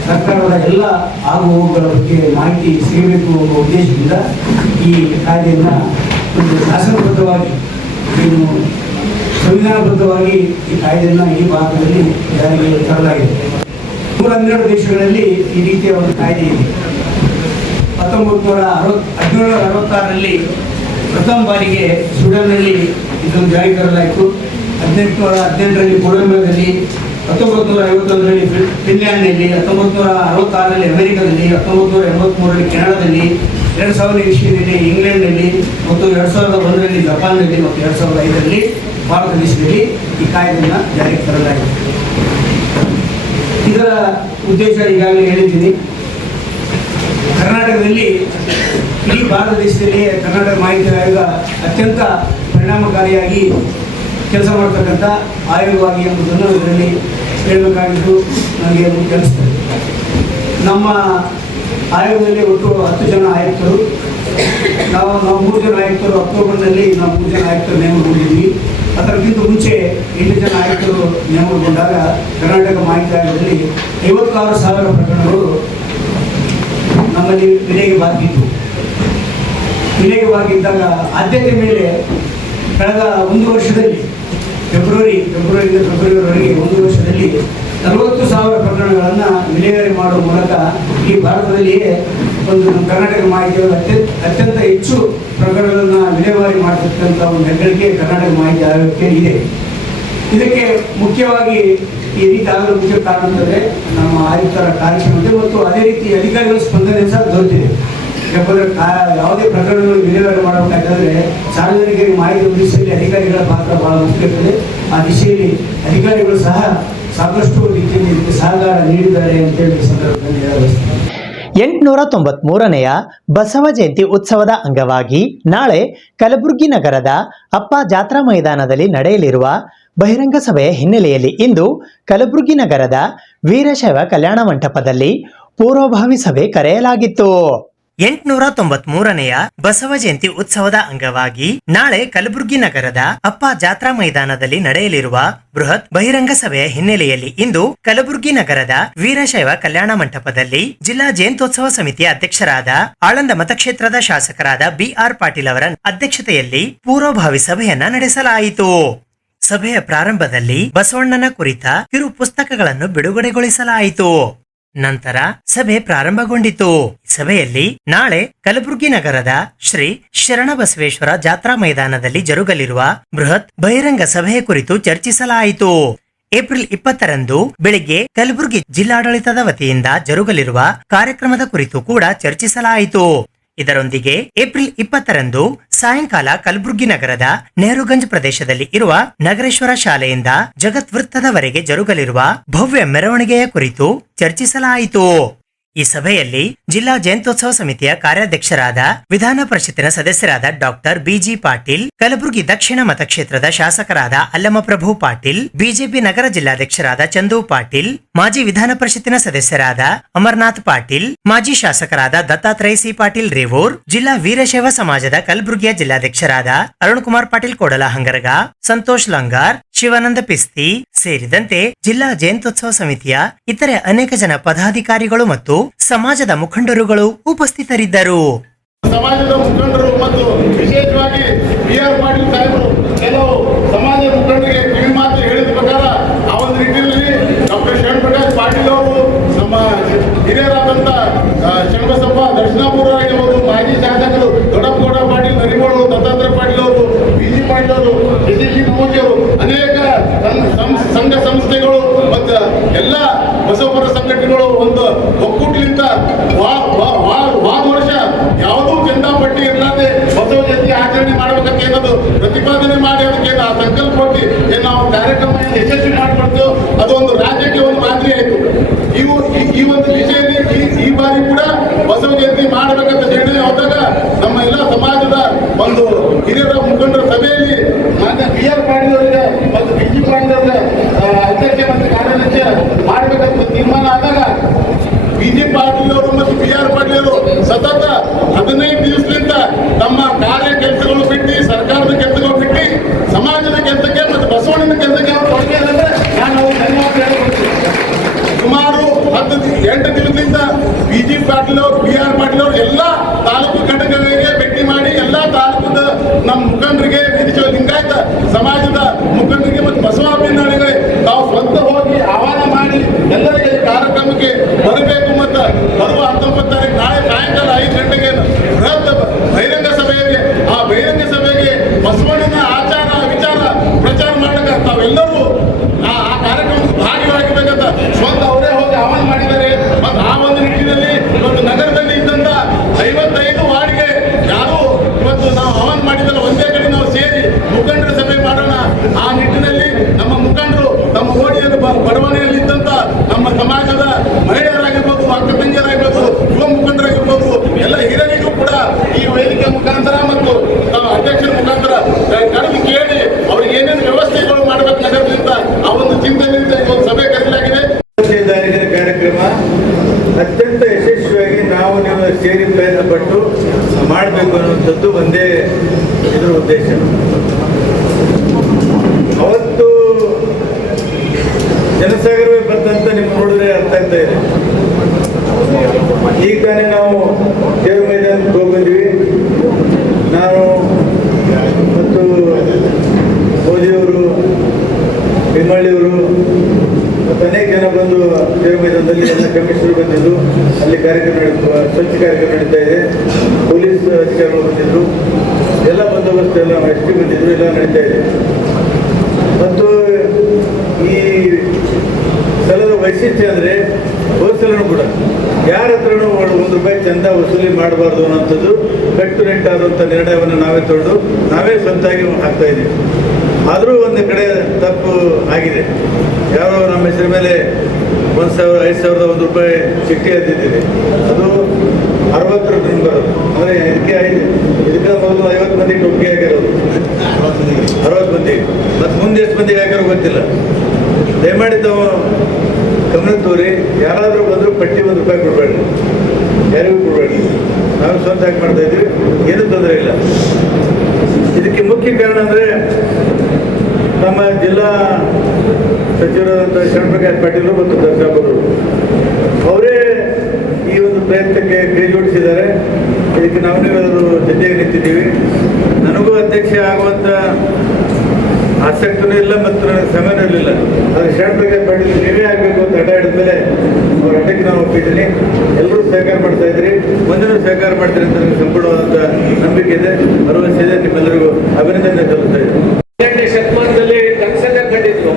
ಸರ್ಕಾರದ ಎಲ್ಲ ಆಗುಹೋಗುಗಳ ಬಗ್ಗೆ ಮಾಹಿತಿ ಸಿಗಬೇಕು ಎಂಬ ಉದ್ದೇಶದಿಂದ ಈ ಕಾಯ್ದೆಯನ್ನು ಒಂದು ಶಾಸನಬದ್ಧವಾಗಿ, ಸಂವಿಧಾನಬದ್ಧವಾಗಿ ಈ ಕಾಯ್ದೆಯನ್ನು ಈ ಭಾಗದಲ್ಲಿ ಜಾರಿಗೆ ತರಲಾಗಿದೆ. 112 ದೇಶಗಳಲ್ಲಿ ಈ ರೀತಿಯ ಒಂದು ಕಾಯ್ದೆ ಇದೆ. 1766ರಲ್ಲಿ ಪ್ರಥಮ ಬಾರಿಗೆ ಸ್ವೀಡನ್ನಲ್ಲಿ ಇದನ್ನು ಜಾರಿಗೆ ತರಲಾಯಿತು. 1818ರಲ್ಲಿ ಕೊಲಂಬಿಯಾದಲ್ಲಿ, 1951ರಲ್ಲಿ ಫಿನ್ಲ್ಯಾಂಡ್ನಲ್ಲಿ, 1966ರಲ್ಲಿ ಅಮೆರಿಕದಲ್ಲಿ, 1983ರಲ್ಲಿ ಕೆನಡಾದಲ್ಲಿ, 2000 ಇಸ್ವಿಯಲ್ಲಿ ಇಂಗ್ಲೆಂಡ್ನಲ್ಲಿ ಮತ್ತು 2001ರಲ್ಲಿ ಜಪಾನ್ನಲ್ಲಿ ಮತ್ತು 2005ರಲ್ಲಿ ಭಾರತ ದೇಶದಲ್ಲಿ ಈ ಕಾಯ್ದೆಯನ್ನು ಜಾರಿಗೆ ತರಲಾಗಿದೆ. ಇದರ ಉದ್ದೇಶ ಈಗಾಗಲೇ ಹೇಳಿದ್ದೀನಿ. ಕರ್ನಾಟಕದಲ್ಲಿ, ಇಡೀ ಭಾರತ ದೇಶದಲ್ಲಿ ಕರ್ನಾಟಕ ಮಾಹಿತಿ ಆಯೋಗ ಅತ್ಯಂತ ಪರಿಣಾಮಕಾರಿಯಾಗಿ ಕೆಲಸ ಮಾಡ್ತಕ್ಕಂಥ ಆಯೋಗವಾಗಿ ಎಂಬುದನ್ನು ಇದರಲ್ಲಿ ಹೇಳಬೇಕಾಗಿದ್ದು ನನಗೆ ಮುಖ್ಯ ಅನಿಸ್ತದೆ. ನಮ್ಮ ಆಯೋಗದಲ್ಲಿ ಒಟ್ಟು 10 ಜನ ಆಯುಕ್ತರು. ನಾವು 3 ಜನ ಆಯುಕ್ತರು ಅಕ್ಟೋಬರ್ನಲ್ಲಿ ನಾವು 3 ಜನ ಆಯುಕ್ತರು ನೇಮಕಗೊಂಡಿದ್ವಿ. ಅದಕ್ಕಿಂತ ಮುಂಚೆ 8 ಜನ ಆಯುಕ್ತರು ನೇಮಕಗೊಂಡಾಗ ಕರ್ನಾಟಕ ಮಾಹಿತಿ ಆಯೋಗದಲ್ಲಿ 56,000 ಪ್ರಕರಣಗಳು ನಮ್ಮಲ್ಲಿ ವಿಲೆಗೆ ಬಾಕಿತ್ತು. ವಿಲೆಗೆ ಬಾಕಿದ್ದಾಗ ಆದ್ಯತೆ ಮೇಲೆ ಕಳೆದ 1 ವರ್ಷದಲ್ಲಿ ಫೆಬ್ರವರಿಯಿಂದ ಫೆಬ್ರವರಿವರೆಗೆ 1 ವರ್ಷದಲ್ಲಿ 40,000 ಪ್ರಕರಣಗಳನ್ನು ವಿಲೇವಾರಿ ಮಾಡುವ ಮೂಲಕ ಈ ಭಾರತದಲ್ಲಿಯೇ ಒಂದು ಕರ್ನಾಟಕ ಮಾಹಿತಿ ಅತ್ಯಂತ ಹೆಚ್ಚು ಪ್ರಕರಣಗಳನ್ನು ವಿಲೇವಾರಿ ಮಾಡತಕ್ಕಂಥ ಒಂದು ಹೆಗ್ಗಳಿಕೆ ಕರ್ನಾಟಕ ಮಾಹಿತಿ ಆಯೋಗಕ್ಕೆ ಇದೆ. ಇದಕ್ಕೆ ಮುಖ್ಯವಾಗಿ ಈ ರೀತಿ ಆಗಲು ಮುಖ್ಯ ಕಾರಣ ಅಂತಂದರೆ ನಮ್ಮ ಆಯುಕ್ತರ ಕಾರ್ಯಕ್ಷಮತೆ ಮತ್ತು ಅದೇ ರೀತಿ ಅಧಿಕಾರಿಗಳ ಸ್ಪಂದನೆ ಸಹ ದೊರೆತಿದೆ. ಯಾಕಂದರೆ ಯಾವುದೇ ಪ್ರಕರಣಗಳು ವಿಲೇವಾರಿ ಮಾಡಬೇಕಾದ್ರೆ ಸಾರ್ವಜನಿಕರಿಗೆ ಮಾಹಿತಿ ಒದಗಿಸುವಲ್ಲಿ ಅಧಿಕಾರಿಗಳ ಪಾತ್ರ ಬಹಳ ಮುಖ್ಯ ಇರ್ತದೆ. ಆ ದಿಶೆಯಲ್ಲಿ ಅಧಿಕಾರಿಗಳು ಸಹ ಸಾಕಷ್ಟು ರೀತಿಯಲ್ಲಿ ಇದಕ್ಕೆ ಸಹಕಾರ ನೀಡಿದ್ದಾರೆ ಅಂತೇಳಿ ಸಂದರ್ಭದಲ್ಲಿ ಹೇಳಬಯಸ್ತೇನೆ. 893ನೆಯ ಬಸವ ಜಯಂತಿ ಉತ್ಸವದ ಅಂಗವಾಗಿ ನಾಳೆ ಕಲಬುರಗಿ ನಗರದ ಅಪ್ಪ ಜಾತ್ರಾ ಮೈದಾನದಲ್ಲಿ ನಡೆಯಲಿರುವ ಬಹಿರಂಗ ಸಭೆಯ ಹಿನ್ನೆಲೆಯಲ್ಲಿ ಇಂದು ಕಲಬುರಗಿ ನಗರದ ವೀರಶೈವ ಕಲ್ಯಾಣ ಮಂಟಪದಲ್ಲಿ ಪೂರ್ವಭಾವಿ ಸಭೆ ಕರೆಯಲಾಗಿತ್ತು. 893ನೆಯ ಬಸವ ಜಯಂತಿ ಉತ್ಸವದ ಅಂಗವಾಗಿ ನಾಳೆ ಕಲಬುರಗಿ ನಗರದ ಅಪ್ಪ ಜಾತ್ರಾ ಮೈದಾನದಲ್ಲಿ ನಡೆಯಲಿರುವ ಬೃಹತ್ ಬಹಿರಂಗ ಸಭೆಯ ಹಿನ್ನೆಲೆಯಲ್ಲಿ ಇಂದು ಕಲಬುರಗಿ ನಗರದ ವೀರಶೈವ ಕಲ್ಯಾಣ ಮಂಟಪದಲ್ಲಿ ಜಿಲ್ಲಾ ಜಯಂತ್ಯೋತ್ಸವ ಸಮಿತಿಯ ಅಧ್ಯಕ್ಷರಾದ ಆಳಂದ ಮತಕ್ಷೇತ್ರದ ಶಾಸಕರಾದ ಬಿಆರ್ ಪಾಟೀಲ್ ಅವರ ಅಧ್ಯಕ್ಷತೆಯಲ್ಲಿ ಪೂರ್ವಭಾವಿ ಸಭೆಯನ್ನ ನಡೆಸಲಾಯಿತು. ಸಭೆಯ ಪ್ರಾರಂಭದಲ್ಲಿ ಬಸವಣ್ಣನ ಕುರಿತ ಕಿರು ಪುಸ್ತಕಗಳನ್ನು ಬಿಡುಗಡೆಗೊಳಿಸಲಾಯಿತು. ನಂತರ ಸಭೆ ಪ್ರಾರಂಭಗೊಂಡಿತು. ಸಭೆಯಲ್ಲಿ ನಾಳೆ ಕಲಬುರಗಿ ನಗರದ ಶ್ರೀ ಶರಣಬಸವೇಶ್ವರ ಜಾತ್ರಾ ಮೈದಾನದಲ್ಲಿ ಜರುಗಲಿರುವ ಬೃಹತ್ ಬಹಿರಂಗ ಸಭೆಯ ಕುರಿತು ಚರ್ಚಿಸಲಾಯಿತು. ಏಪ್ರಿಲ್ 20ರಂದು ಬೆಳಿಗ್ಗೆ ಕಲಬುರಗಿ ಜಿಲ್ಲಾಡಳಿತದ ವತಿಯಿಂದ ಜರುಗಲಿರುವ ಕಾರ್ಯಕ್ರಮದ ಕುರಿತು ಕೂಡ ಚರ್ಚಿಸಲಾಯಿತು. ಇದರೊಂದಿಗೆ ಏಪ್ರಿಲ್ 20ರಂದು ಸಾಯಂಕಾಲ ಕಲಬುರಗಿ ನಗರದ ನೆಹರುಗಂಜ್ ಪ್ರದೇಶದಲ್ಲಿ ಇರುವ ನಗರೇಶ್ವರ ಶಾಲೆಯಿಂದ ಜಗತ್ ವೃತ್ತದವರೆಗೆ ಜರುಗಲಿರುವ ಭವ್ಯ ಮೆರವಣಿಗೆಯ ಕುರಿತು ಚರ್ಚಿಸಲಾಯಿತು. ಈ ಸಭೆಯಲ್ಲಿ ಜಿಲ್ಲಾ ಜಯಂತ್ಯೋತ್ಸವ ಸಮಿತಿಯ ಕಾರ್ಯಾಧ್ಯಕ್ಷರಾದ ವಿಧಾನ ಪರಿಷತ್ತಿನ ಸದಸ್ಯರಾದ ಡಾಕ್ಟರ್ ಬಿಜಿ ಪಾಟೀಲ್, ಕಲಬುರಗಿ ದಕ್ಷಿಣ ಮತಕ್ಷೇತ್ರದ ಶಾಸಕರಾದ ಅಲ್ಲಮಪ್ರಭು ಪಾಟೀಲ್, ಬಿಜೆಪಿ ನಗರ ಜಿಲ್ಲಾಧ್ಯಕ್ಷರಾದ ಚಂದು ಪಾಟೀಲ್, ಮಾಜಿ ವಿಧಾನ ಪರಿಷತ್ತಿನ ಸದಸ್ಯರಾದ ಅಮರನಾಥ್ ಪಾಟೀಲ್, ಮಾಜಿ ಶಾಸಕರಾದ ದತ್ತಾತ್ರೇಯ ಸಿ ಪಾಟೀಲ್ ರೇವೂರ್, ಜಿಲ್ಲಾ ವೀರಶೈವ ಸಮಾಜದ ಕಲಬುರಗಿಯ ಜಿಲ್ಲಾಧ್ಯಕ್ಷರಾದ ಅರುಣ್ ಕುಮಾರ್ ಪಾಟೀಲ್ ಕೋಡಲ ಹಂಗರಗ, ಸಂತೋಷ್ ಲಂಗಾರ್, ಶಿವಾನಂದ ಪಿಸ್ತಿ ಸೇರಿದಂತೆ ಜಿಲ್ಲಾ ಜಯಂತ್ಯೋತ್ಸವ ಸಮಿತಿಯ ಇತರೆ ಅನೇಕ ಜನ ಪದಾಧಿಕಾರಿಗಳು ಮತ್ತು ಸಮಾಜದ ಮುಖಂಡರುಗಳು ಉಪಸ್ಥಿತರಿದ್ದರು. ಸಮಾಜದ ಮುಖಂಡರು ಮತ್ತು ವಿಶೇಷವಾಗಿ ಬಿಆರ್ ಪಾಟೀಲ್ ಸಾಹೇಬರು ಕೆಲವು ಸಮಾಜ ಮುಖಂಡರಿಗೆ ಕಿವಿ ಮಾತು ಹೇಳಿದ ಪ್ರಕಾರ ಆ ಒಂದು ನಿಟ್ಟಿನಲ್ಲಿ ಡಾಕ್ಟರ್ ಶರಣ್ ಪ್ರಕಾಶ್ ಪಾಟೀಲ್ ಅವರು ನಮ್ಮ ಹಿರಿಯರಾದಂಥ ಶರಣಬಸಪ್ಪ ದರ್ಶನಾಪುರ ಆಗಿರ್ಬೋದು, ಮಾಜಿ ಶಾಸಕರು ದೊಡ್ಡಪ್ಪಗೌಡ ಪಾಟೀಲ್ ನರಿಗೋಡು, ದತ್ತಾತ್ರೇಯ ಪಾಟೀಲ್ ಅವರು, ಬಿಜಿ ಪಾಟೀಲ್ ಅವರು, ಎಸ್ಎಲ್ಸಿ ನಮೋಜಿ ಅವರು, ಅನೇಕ ಸಂಘ ಸಂಸ್ಥೆಗಳು ಮತ್ತು ಎಲ್ಲ ಬಸವಪರ ಸಂಘಟನೆಗಳು ಒಂದು ಒಕ್ಕೂಟಲಿಂದ ವಾದ ವರ್ಷ ಯಾವುದೂ ಚಂದಾಪಟ್ಟಿ ಇರಲಾದೆ ಬಸವ ಜಯಂತಿ ಆಚರಣೆ ಮಾಡಬೇಕಂತ ಏನದು ಪ್ರತಿಪಾದನೆ ಮಾಡಿ ಅದಕ್ಕೆ ಆ ಸಂಕಲ್ಪ ಕೊಟ್ಟು ಏನು ನಾವು ಕಾರ್ಯಕ್ರಮ ಯಶಸ್ವಿ ಮಾಡಿಕೊಡ್ತೇವೆ ಅದೊಂದು ರಾಜ್ಯಕ್ಕೆ ಒಂದು ಮಾದರಿ ಆಯಿತು. ಈ ಒಂದು ವಿಷಯದಲ್ಲಿ ಈ ಬಾರಿ ಕೂಡ ಬಸವ ಜಯಂತಿ ಮಾಡಬೇಕಂತ ನಿರ್ಣಯ ಹೋದಾಗ ನಮ್ಮ ಎಲ್ಲ ಸಮಾಜದ ಒಂದು ಹಿರಿಯರ ಮುಖಂಡರ ಸಭೆಯಲ್ಲಿ ಮಾನ್ಯ ಬಿಆರ್ ಪಾಟೀಲ್ ಅವರಿಗೆ ಮತ್ತು ಬಿಜಿ ಪಾಟೀಲ್ ಅವರ ಅಧ್ಯಕ್ಷ ಮತ್ತು ಕಾರ್ಯಾಧ್ಯಕ್ಷ ಮಾಡಬೇಕಂತ ತೀರ್ಮಾನ ಆದಾಗ ಬಿಜಿ ಪಾಟೀಲ್ ಅವರು ಮತ್ತು ಬಿಆರ್ ಪಾಟೀಲ್ ಅವರು ಸತತ 15 ದಿವಸದಿಂದ ತಮ್ಮ ಕಾರ್ಯ ಕೆಲಸಗಳು ಬಿಟ್ಟು ಸರ್ಕಾರದ ಕೆಲಸಗಳು ಬಿಟ್ಟು ಸಮಾಜದ ಕೆಲಸಕ್ಕೆ ಮತ್ತು ಬಸವಣ್ಣನ ಕೆಲಸಕ್ಕೆ ಅವರು ಕೊಡುಗೆ ಅಂದರೆ ನಾನು ಅವ್ರಿಗೆ ಧನ್ಯವಾದ ಹೇಳ್ಕೊಡ್ತೀನಿ. ಸುಮಾರು 8 ದಿವಸದಿಂದ ಬಿಜಿ ಪಾಟೀಲ್ ಅವರು ಬಿಆರ್ ಪಾಟೀಲ್ ಅವರು ಎಲ್ಲ ತಾಲೂಕು ಘಟಕಗಳಿಗೆ ಭೇಟಿ ಮಾಡಿ ಎಲ್ಲ ತಾಲೂಕದ ನಮ್ಮ ಮುಖಂಡರಿಗೆ ವಿಧಿಸುವ ಲಿಂಗಾಯತ ಸಮಾಜದ ಮುಖಂಡರಿಗೆ ಮತ್ತು ಬಸವ ಅಭಿಮಾನಿಗಳಿಗೆ ನಾವು ಸ್ವಂತ ಹೋಗಿ ಆಹ್ವಾನ ಮಾಡಿ ಎಲ್ಲರಿಗೆ ಕಾರ್ಯಕ್ರಮಕ್ಕೆ ಬರಬೇಕು ಮತ್ತು ಬರುವ 19 ತಾರೀಕು ನಾಳೆ ಸಾಯಂಕಾಲ 5 ಗಂಟೆಗೆ ಬೃಹತ್ ಬಹಿರಂಗ ಸಭೆಗೆ ಆ ಬಹಿರಂಗ ಸಭೆಗೆ ಬಸವಣ್ಣನ ಆಚಾರ ವಿಚಾರ ಪ್ರಚಾರ ಮಾಡಕ್ಕೆ ತಾವೆಲ್ಲರೂ ಆ ಕಾರ್ಯಕ್ರಮಕ್ಕೆ ಭಾಗಿಯಾಗಬೇಕಂತ ಸ್ವಂತ ಅವರೇ ಹೋಗಿ ಆಹ್ವಾನ ಮಾಡಿದ್ದಾರೆ. ಮತ್ತು ಆ ಒಂದು ನಿಟ್ಟಿನಲ್ಲಿ ಇವತ್ತು ನಗರದಲ್ಲಿ ಇದ್ದಂಥ 55 ವಾರ್ಡ್ಗೆ ಯಾರು ಇವತ್ತು ನಾವು ಆಹ್ವಾನ ಮಾಡಿದ್ದಲ್ಲ ಒಂದೇ ಕಡೆ ನಾವು ಸೇರಿ ಮುಖಂಡರ ಸಭೆ ಮಾಡೋಣ. ಆ ನಿಟ್ಟಿನಲ್ಲಿ ನಮ್ಮ ಮುಖಂಡರು ನಮ್ಮ ಓಣಿಯಲ್ಲಿ ಬಡಾವಣೆಯಲ್ಲಿದ್ದಂಥ ನಮ್ಮ ಸಮಾಜದ ಮಹಿಳೆಯರಾಗಿರ್ಬೋದು, ಅಕ್ಕ ತಂಗಿಯರಾಗಿರ್ಬೋದು, ಯುವ ಮುಖಂಡರಾಗಿರ್ಬೋದು, ಎಲ್ಲ ಹಿರಿಯರಿಗೂ ಕೂಡ ಈ ವೇದಿಕೆ ಮುಖಾಂತರ ಮತ್ತು ಅಧ್ಯಕ್ಷರ ಮುಖಾಂತರ ಕರೆದು ಕೇಳಿ ಅವ್ರಿಗೆ ಏನೇನು ವ್ಯವಸ್ಥೆಗಳು ಮಾಡಬೇಕು ನಗರದಿಂದ ಆ ಒಂದು ಚಿಂತನೆಯಿಂದ ಈ ಒಂದು ಸಭೆ ಕರೆಯಲಾಗಿದೆ. ಕಾರ್ಯಕ್ರಮ ಅತ್ಯಂತ ಯಶಸ್ವಿಯಾಗಿ ನೀವು ಸೇರಿ ಪ್ರಯತ್ನ ಪಟ್ಟು ಮಾಡಬೇಕು ಅನ್ನುವಂಥದ್ದು ಒಂದೇ ಇದರ ಉದ್ದೇಶ. ಅವತ್ತು ಜನಸಾಗರವೇ ಬಂದಂತ ನಿಮ್ಗೆ ನೋಡಿದ್ರೆ ಅರ್ಥ ಆಗ್ತಾ ಇದೆ. ಈಗ ತಾನೇ ನಾವು ದೇವ್ರ ಮೈದಾನಕ್ಕೆ ಹೋಗಿ ಬಂದ್ವಿ. ನಾನು ಮತ್ತು ಮೋದಿಯವರು, ಬಿಮ್ಮಳ್ಳಿಯವರು ಮತ್ತು ಅನೇಕ ಜನ ಬಂದು ದೇವ್ರ ಮೈದಾನದಲ್ಲಿ ಎಲ್ಲ ಕಮಿಷನರ್ ಬಂದಿದ್ದು ಅಲ್ಲಿ ಕಾರ್ಯಕ್ರಮ ಸ್ವಚ್ಛ ಕಾರ್ಯಕ್ರಮ ನಡೀತಾ ಇದೆ. ಪೊಲೀಸ್ ಅಧಿಕಾರಿಗಳು ಬಂದಿದ್ರು, ಎಲ್ಲ ಬಂದೋಬಸ್ತ್ ಎಲ್ಲ ಎಸ್ ಪಿ ಬಂದಿದ್ರು, ಎಲ್ಲ ನಡೀತಾ ಇದೆ. ಮತ್ತು ಈ ಸ್ಥಳದ ವೈಶಿಷ್ಟ್ಯ ಅಂದರೆ ಹೋಸಲೂ ಕೂಡ ಯಾರ ಹತ್ರನೂ ₹1 ಚಂದ ವಸೂಲಿ ಮಾಡಬಾರ್ದು ಅನ್ನೋಂಥದ್ದು ಕಟ್ಟುನಿಟ್ಟಾದಂಥ ನಿರ್ಣಯವನ್ನು ನಾವೇ ತೊಗೊಂಡು ನಾವೇ ಸ್ವಂತಾಗಿ ಹಾಕ್ತಾ ಇದ್ದೀವಿ. ಆದರೂ ಒಂದು ಕಡೆ ತಪ್ಪು ಆಗಿದೆ. ಯಾರೋ ನಮ್ಮ ಹೆಸರ ಮೇಲೆ ₹1,000, ₹5,000 ಚಿಟ್ಟಿ ಹತ್ತಿದ್ದೀವಿ. ಅದು 60 ರೂಪಾಯಿ ಬರೋದು. ಅಂದರೆ ಇದಕ್ಕೆ ಮೊದಲು 50 ಮಂದಿಗೆ ಒಪ್ಪಿಗೆ ಆಗಿರೋದು, 60 ಮಂದಿಗೆ. ಮತ್ತು ಮುಂದೆ ಎಷ್ಟು ಮಂದಿಗೆ ಹಾಕಿರೋ ಗೊತ್ತಿಲ್ಲ. ದಯಮಾಡಿ ತಾವು ಗಮನ ತೋರಿ. ಯಾರಾದರೂ ಬಂದರೂ ಪಟ್ಟಿ ₹1 ಕೊಡಬೇಡಿ, ಯಾರಿಗೂ ಕೊಡಬೇಡಿ. ನಾವು ಸ್ವಂತ ಹಾಕಿ ಮಾಡ್ತಾ ಇದ್ದೀವಿ, ಏನೂ ತೊಂದರೆ ಇಲ್ಲ. ಇದಕ್ಕೆ ಮುಖ್ಯ ಕಾರಣ ಅಂದರೆ ನಮ್ಮ ಜಿಲ್ಲಾ ಸಚಿವರಾದಂಥ ಶರಣಪ್ರಕಾಶ್ ಪಾಟೀಲ್ ಮತ್ತು ದರ್ಶಾಪುರರು ಅವರೇ ಈ ಒಂದು ಪ್ರಯತ್ನಕ್ಕೆ ಕೈ ಜೋಡಿಸಿದ್ದಾರೆ. ಇದಕ್ಕೆ ನಾವೆಲ್ಲರೂ ಜೊತೆಗೆ ನಿಂತಿದ್ದೀವಿ. ನನಗೂ ಅಧ್ಯಕ್ಷ ಆಗುವಂಥ ಆಸಕ್ತಿನೂ ಇಲ್ಲ ಮತ್ತು ನನಗೆ ಸಮಯನೂ ಇರಲಿಲ್ಲ. ಆದರೆ ಶರಣಪ್ರಕಾಶ್ ಪಾಟೀಲ್ ನೀವೇ ಆಗಬೇಕು ಅಂತ ಹಠ ಹಿಡಿದ ಮೇಲೆ ಅವ್ರ ಹಠಕ್ಕೆ ನಾನು ಒಪ್ಪಿದ್ದೀನಿ. ಎಲ್ಲರೂ ಸಹಕಾರ ಮಾಡ್ತಾ ಇದ್ದೀರಿ, ಮುಂದಿನ ಸಹಕಾರ ಮಾಡ್ತೀರಿ ಅಂತ ನನಗೆ ಸಂಪೂರ್ಣವಾದಂಥ ನಂಬಿಕೆ ಇದೆ, ಭರವಸೆ ಇದೆ. ನಿಮ್ಮೆಲ್ಲರಿಗೂ ಅಭಿನಂದನೆ ಸಲ್ಲಿಸ್ತಾ ಇದ್ದೀನಿ. 12ನೇ ಶತಮಾನದಲ್ಲಿ ಕನಸನ್ನ ಕಂಡಿದ್ರು.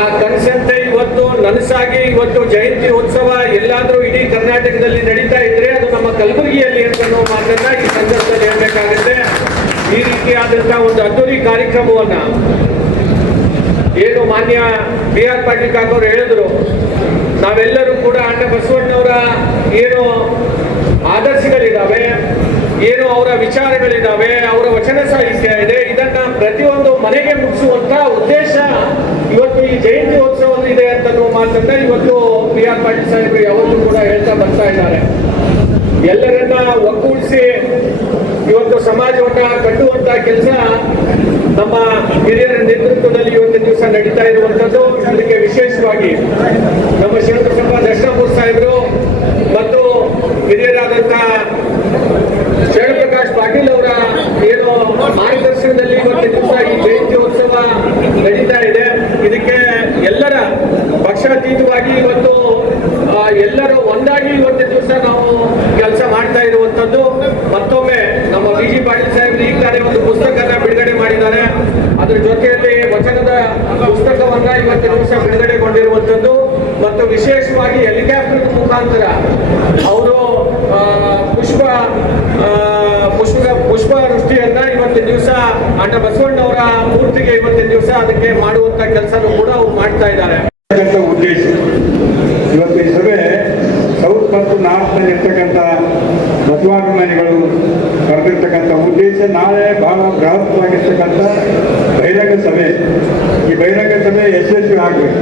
ಆ ಕನಸಂತೆ ಇವತ್ತು ನನಸಾಗಿ ಇವತ್ತು ಜಯಂತಿ ಉತ್ಸವ ಎಲ್ಲಾದ್ರೂ ಇಡೀ ಕರ್ನಾಟಕದಲ್ಲಿ ನಡೀತಾ ಇದ್ರೆ ಅದು ನಮ್ಮ ಕಲಬುರಗಿಯಲ್ಲಿ ಅಂತ ಅನ್ನೋ ಮಾತನ್ನ ಈ ಸಂದರ್ಭದಲ್ಲಿ ಹೇಳ್ಬೇಕಾಗುತ್ತೆ. ಈ ರೀತಿಯಾದಂತಹ ಒಂದು ಅದ್ದೂರಿ ಕಾರ್ಯಕ್ರಮವನ್ನ ಏನು ಮಾನ್ಯ BR ಪಾಟೀಲ್ ಕಾಕೋರು ಹೇಳಿದ್ರು, ನಾವೆಲ್ಲರೂ ಕೂಡ ಅಣ್ಣ ಬಸವಣ್ಣವರ ಏನು ಆದರ್ಶಗಳಿದ್ದಾವೆ, ಏನು ಅವರ ವಿಚಾರಗಳಿದ್ದಾವೆ, ಅವರ ವಚನ ಸಾಹಿತ್ಯ ಇದೆ, ಇದನ್ನ ಪ್ರತಿಯೊಂದು ಮನೆಗೆ ಮುಗಿಸುವಂತ ಉದ್ದೇಶ ಇವತ್ತು ಈ ಜಯಂತಿ ಉತ್ಸವ ಇದೆ ಅಂತ ಮಾತನ್ನ ಇವತ್ತು BR ಪಾಟೀಲ್ ಸಾಹೇಬರು ಯಾವತ್ತೂ ಕೂಡ ಹೇಳ್ತಾ ಬರ್ತಾ ಇದ್ದಾರೆ. ಎಲ್ಲರನ್ನ ಒಗ್ಗೂಡಿಸಿ ಇವತ್ತು ಸಮಾಜವನ್ನ ಕಟ್ಟುವಂತ ಕೆಲಸ ನಮ್ಮ ಹಿರಿಯರ ನೇತೃತ್ವದಲ್ಲಿ ಇವತ್ತಿನ ದಿವಸ ನಡೀತಾ ಇರುವಂತದ್ದು. ಅದಕ್ಕೆ ವಿಶೇಷವಾಗಿ ನಮ್ಮ ಶಿವಪ್ರಸನ್ನ ದರ್ಶನಪುರ ಸಾಹೇಬರು ಮತ್ತು ಹಿರಿಯರಾದಂತಹ ಶರಣಪ್ರಕಾಶ್ ಪಾಟೀಲ್ ಅವರ ಏನು ಮಾರ್ಗದರ್ಶನದಲ್ಲಿ ಇವತ್ತಿನ ದಿವಸ ಈ ಜಯಂತಿ ಉತ್ಸವ ನಡೀತಾ ಇದೆ. ಇದಕ್ಕೆ ಎಲ್ಲರ ಪಕ್ಷಾತೀತವಾಗಿ ಇವತ್ತು ಎಲ್ಲರೂ ಒಂದಾಗಿ ಇವತ್ತಿನ ದಿವಸ ನಾವು ಕೆಲಸ ಮಾಡ್ತಾ ಇರುವಂತದ್ದು. ಮತ್ತೊಮ್ಮೆ ನಮ್ಮ BG ಪಾಟೀಲ್ ಸಾಹೇಬ್ರು ಈಗ ತಾನೇ ಒಂದು ಪುಸ್ತಕನ ಬಿಡುಗಡೆ ಮಾಡಿದ್ದಾರೆ. ಅದ್ರ ಜೊತೆಯಲ್ಲಿ ವಚನದ ಪುಸ್ತಕವನ್ನ ಇವತ್ತಿನ ದಿವಸ ಬಿಡುಗಡೆಗೊಂಡಿರುವಂತದ್ದು ಮತ್ತು ವಿಶೇಷವಾಗಿ ಹೆಲಿಕಾಪ್ಟರ್ ಮುಖಾಂತರ ಅವರು ಪುಷ್ಪ ವೃಷ್ಟಿಯನ್ನ ಇವತ್ತಿನ ದಿವಸ ಅಣ್ಣ ಬಸವಣ್ಣವರ ಮೂರ್ತಿಗೆ ಇವತ್ತಿನ ದಿವಸ ಅದಕ್ಕೆ ಮಾಡುವಂತ ಕೆಲಸನೂ ಕೂಡ ಅವ್ರು ಮಾಡ್ತಾ ಇದ್ದಾರೆ. ಉದ್ದೇಶ ಇವತ್ತು ಈ ಸಭೆ ಸೌತ್ ಮತ್ತು ನಾರ್ತ್ನಲ್ಲಿ ಇರ್ತಕ್ಕಂಥ ಬಸವಾಭಿಮಾನಿಗಳು ಕರೆದಿರ್ತಕ್ಕಂಥ ಉದ್ದೇಶ ನಾಳೆ ಬಹಳ ಬೃಹತ್ವಾಗಿರ್ತಕ್ಕಂಥ ಬಹಿರಂಗ ಸಭೆ. ಈ ಬಹಿರಂಗ ಸಭೆ ಯಶಸ್ವಿ ಆಗಬೇಕು.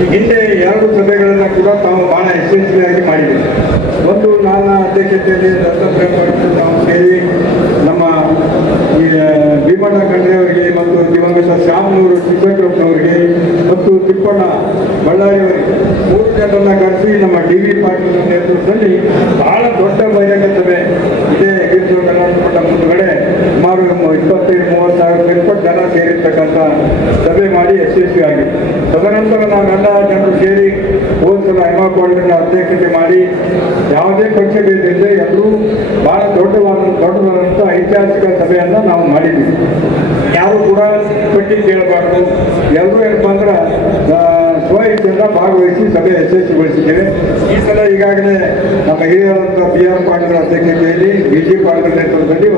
ಈ ಹಿಂದೆ 2 ಸಭೆಗಳನ್ನು ಕೂಡ ತಾವು ಬಹಳ ಯಶಸ್ವಿಯಾಗಿ ಮಾಡಿದ್ದೀವಿ. ಒಂದು ನನ್ನ ಅಧ್ಯಕ್ಷತೆಯಲ್ಲಿ ನಾವು ಸೇರಿ ನಮ್ಮ ಈ ಭೀಮಣ್ಣ ಖಂಡ್ರೆಯವರಿಗೆ ಮತ್ತು ದಿವಂಗತ ಶ್ಯಾಮನೂರು ಚಿಕ್ಕಪ್ಪನವರಿಗೆ ಮತ್ತು ತಿಪ್ಪಣ್ಣ ಬಳ್ಳಾರಿಯವರಿಗೆ 3 ಜನರನ್ನ ಕರೆಸಿ ನಮ್ಮ DV ಪಾಟೀಲ್ ನೇತೃತ್ವದಲ್ಲಿ ಬಹಳ ದೊಡ್ಡ ಬಹಿರಂಗ ಸಭೆ ಇದೇ ಗಿರಿಜ ಕನ್ನಡ ಮುಂದುಗಡೆ ಸುಮಾರು 25-30 ಸಾವಿರ ಮೇಲ್ಪಟ್ಟು ಜನ ಸೇರಿರ್ತಕ್ಕಂಥ ಸಭೆ ಮಾಡಿ ಯಶಸ್ವಿಯಾಗಿದೆ. ತದನಂತರ ನಾವೆಲ್ಲ ಜನರು ಸೇರಿ ಹೋದ್ಸಲ ಹೆಮಾಕೋಲ್ಡನ್ನ ಅಧ್ಯಕ್ಷತೆ ಮಾಡಿ ಯಾವುದೇ ಪಕ್ಷ ಭೇದವಿಲ್ಲದೆ ಎಲ್ಲರೂ ಬಹಳ ದೊಡ್ಡದಾದಂಥ ಐತಿಹಾಸಿಕ ಸಭೆಯನ್ನು ನಾವು ಮಾಡಿದ್ದೀವಿ. ಯಾರು ಕೂಡ ಪಟ್ಟಿ ಕೇಳಬಾರ್ದು, ಎಲ್ಲರೂ ಏನಪ್ಪ ಅಂದ್ರೆ ಸ್ವಇಚ್ಛೆಯಿಂದ ಭಾಗವಹಿಸಿ ಸಭೆ ಯಶಸ್ವಿಗೊಳಿಸಿದ್ದೇವೆ. ಈ ಸಲ ಈಗಾಗಲೇ ನಮ್ಮ ಹಿರಿಯರಾದಂಥ BR ಪಾಟೀಲ್ ಅಧ್ಯಕ್ಷತೆಯಲ್ಲಿ BG ಪಾಟೀಲ್ ನೇತೃತ್ವದಲ್ಲಿ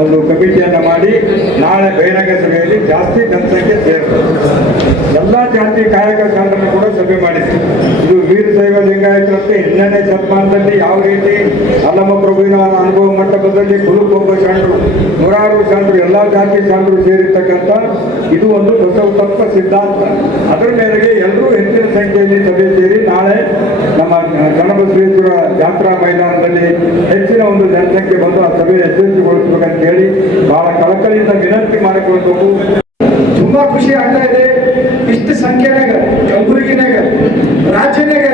ಒಂದು ಕಮಿಟಿಯನ್ನು ಮಾಡಿ ನಾಳೆ ಬಹಿರಂಗ ಸಭೆಯಲ್ಲಿ ಜಾಸ್ತಿ ಜನಸಂಖ್ಯೆ ಸೇರ್ತದೆ. ಎಲ್ಲ ಜಾತಿ ಕಾಯಕ ಶಾಂತರನ್ನು ಕೂಡ ಸಭೆ ಮಾಡಿದ್ವಿ. ಇದು ವೀರಶೈವ ಲಿಂಗಾಯತರಂತೆ 12ನೇ ಶತಮಾನದಲ್ಲಿ ಯಾವ ರೀತಿ ಅಲ್ಲಮ್ಮ ಪ್ರಭುವಿನ ಅನುಭವ ಮಂಟಪದಲ್ಲಿ ಕುಲುಕೊಬ್ಬ ಶಾಂತರು, ನೂರಾರು ಶಾಂತರು, ಎಲ್ಲ ಜಾತಿ ಶಾಂತರು ಸೇರಿರ್ತಕ್ಕಂಥ ಇದು ಒಂದು ಬಸವ ತತ್ವ ಸಿದ್ಧಾಂತ. ಅದರ ಮೇರೆಗೆ ಎಲ್ಲರೂ ಹೆಚ್ಚಿನ ಸಂಖ್ಯೆಯಲ್ಲಿ ಸಭೆ ಸೇರಿ ನಾಳೆ ನಮ್ಮ ಚನ್ನಬಸವೇಶ್ವರ ಜಾತ್ರಾ ಮೈದಾನದಲ್ಲಿ ಹೆಚ್ಚಿನ ಒಂದು ಜನಸಂಖ್ಯೆ ಬಂದು ಆ ಸಭೆ ಯಶಸ್ವಿಗೊಳಿಸಬೇಕಂತ ಹೇಳಿ ಬಹಳ ಕಳಕಳಿಯಿಂದ ವಿನಂತಿ ಮಾಡಿಕೊಳ್ಳಬೇಕು. ತುಂಬಾ ಖುಷಿ ಆಗ್ತಾ ಇದೆ. ಇಷ್ಟು ಸಂಖ್ಯೆನಾಗ ಕಲಬುರಗಿನಾಗ ರಾಜ್ಯನಾಗ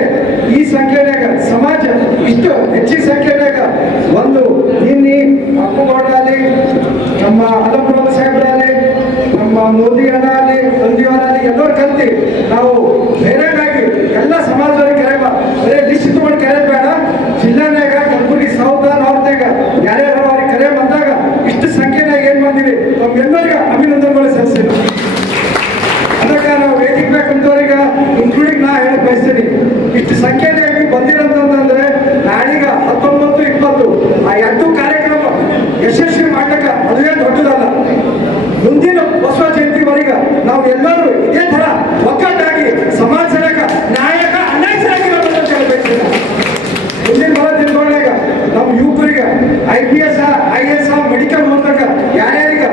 ಈ ಸಂಖ್ಯೆನಾಗ ಸಮಾಜ ಇಷ್ಟು ಹೆಚ್ಚಿನ ಸಂಖ್ಯೆನಾಗ ಒಂದು ನಿನ್ನೆ ಅಪ್ಪುಗೌಡರಾಗಲಿ, ನಮ್ಮ ಅಲಂಪ್ರಭು ಸಾಹೇಬರಾಗಲಿ, ನಮ್ಮ ಮೋದಿ ಅನಾಗಲಿ, ಸಂಜೀವನಾಗಲಿ ಎಲ್ಲರೂ ಕಲ್ತಿ ನಾವು ಬೇರೆಯಾಗಿ ಎಲ್ಲ ಸಮಾಜದವ್ರಿಗೆ ಕರೆಯಬ ಬರೇ ಲಿಸ್ಟ್ ತಗೊಂಡು ಕರೆಯೋದು ಬೇಡ. ಜಿಲ್ಲಾನಾಗ ಕಲಬುರಗಿ ಸೌತ್ ನಾರ್ತ್ನಾಗ ಯಾರ್ಯಾರು ಅವ್ರಿಗೆ ಕರೆ ಬಂದಾಗ ಇಷ್ಟು ಸಂಖ್ಯೆನಾಗ ಏನ್ ಬಂದಿರಿ ತಮ್ಗೆಲ್ಲರಿಗ ಅಭಿನಂದನೆಗಳು ಸಲ್ಲಿಸ್ತೀನಿ. ಅದಕ್ಕೆ ನಾವು ವೇದಿಕೆ ಬೇಕಂತವ್ರಿಗೆ ಇನ್ಕ್ಲೂಡಿಂಗ್ ನಾ ಹೇಳಕ್ ಬಯಸ್ತೀನಿ. ಇಷ್ಟು ಸಂಖ್ಯೆಯಾಗಿ ಬಂದಿರಂತಂದ್ರೆ ನಾಳೀಗ 19-20 ಆ 2 ಕಾರ್ಯಕ್ರಮ ಯಶಸ್ವಿ ಮಾಡ್ಲಿಕ್ಕೆ ಅದುವೇ ದೊಡ್ಡದಲ್ಲ. ಮುಂದಿನ ಬಸವ ಜಯಂತಿವರೆಗೆ ನಾವು ಎಲ್ಲರೂ ಇದೇ ತರ ಒಗ್ಗಟ್ಟಾಗಿ ಸಮಾಜ ಸೇವಕ ನಾಯಕ ಅನಾಯಕರಾಗಿರೋದು ಅಂತ ಹೇಳ್ಬೇಕು. ಮುಂದಿನ ಬರೋ ದಿನಗಳಾಗ ನಮ್ಮ ಯುವಕರಿಗೆ IPS IAS ಮೆಡಿಕಲ್ ಓದಕ ಯಾರ್ಯಾರಿಗೆ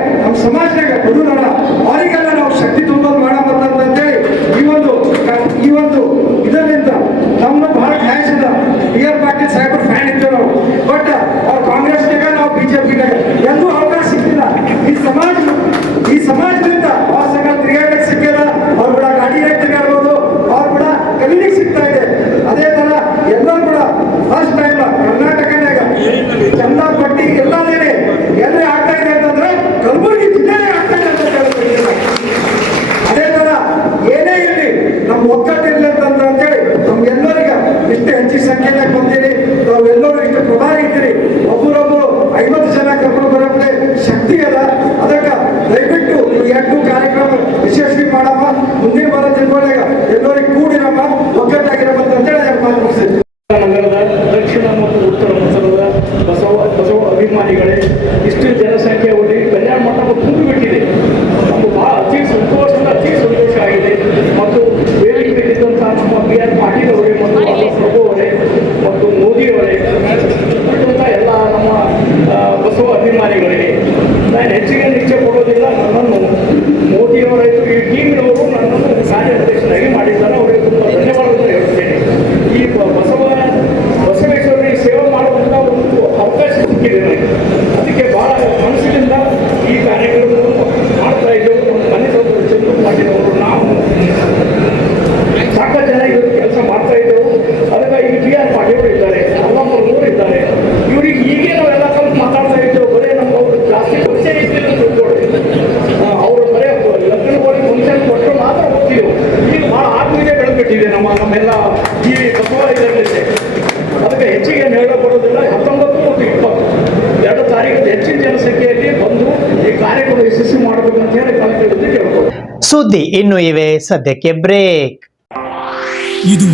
ಯಶಸ್ವಿ ಮಾಡಬೇಕಂತ ಹೇಳಿ ಕಲೆಕ್ಟರ್ ಕೇಳ್ಬೋದು. ಸುದ್ದಿ ಇನ್ನು ಇವೆ, ಸದ್ಯಕ್ಕೆ ಬ್ರೇಕ್. ಇದು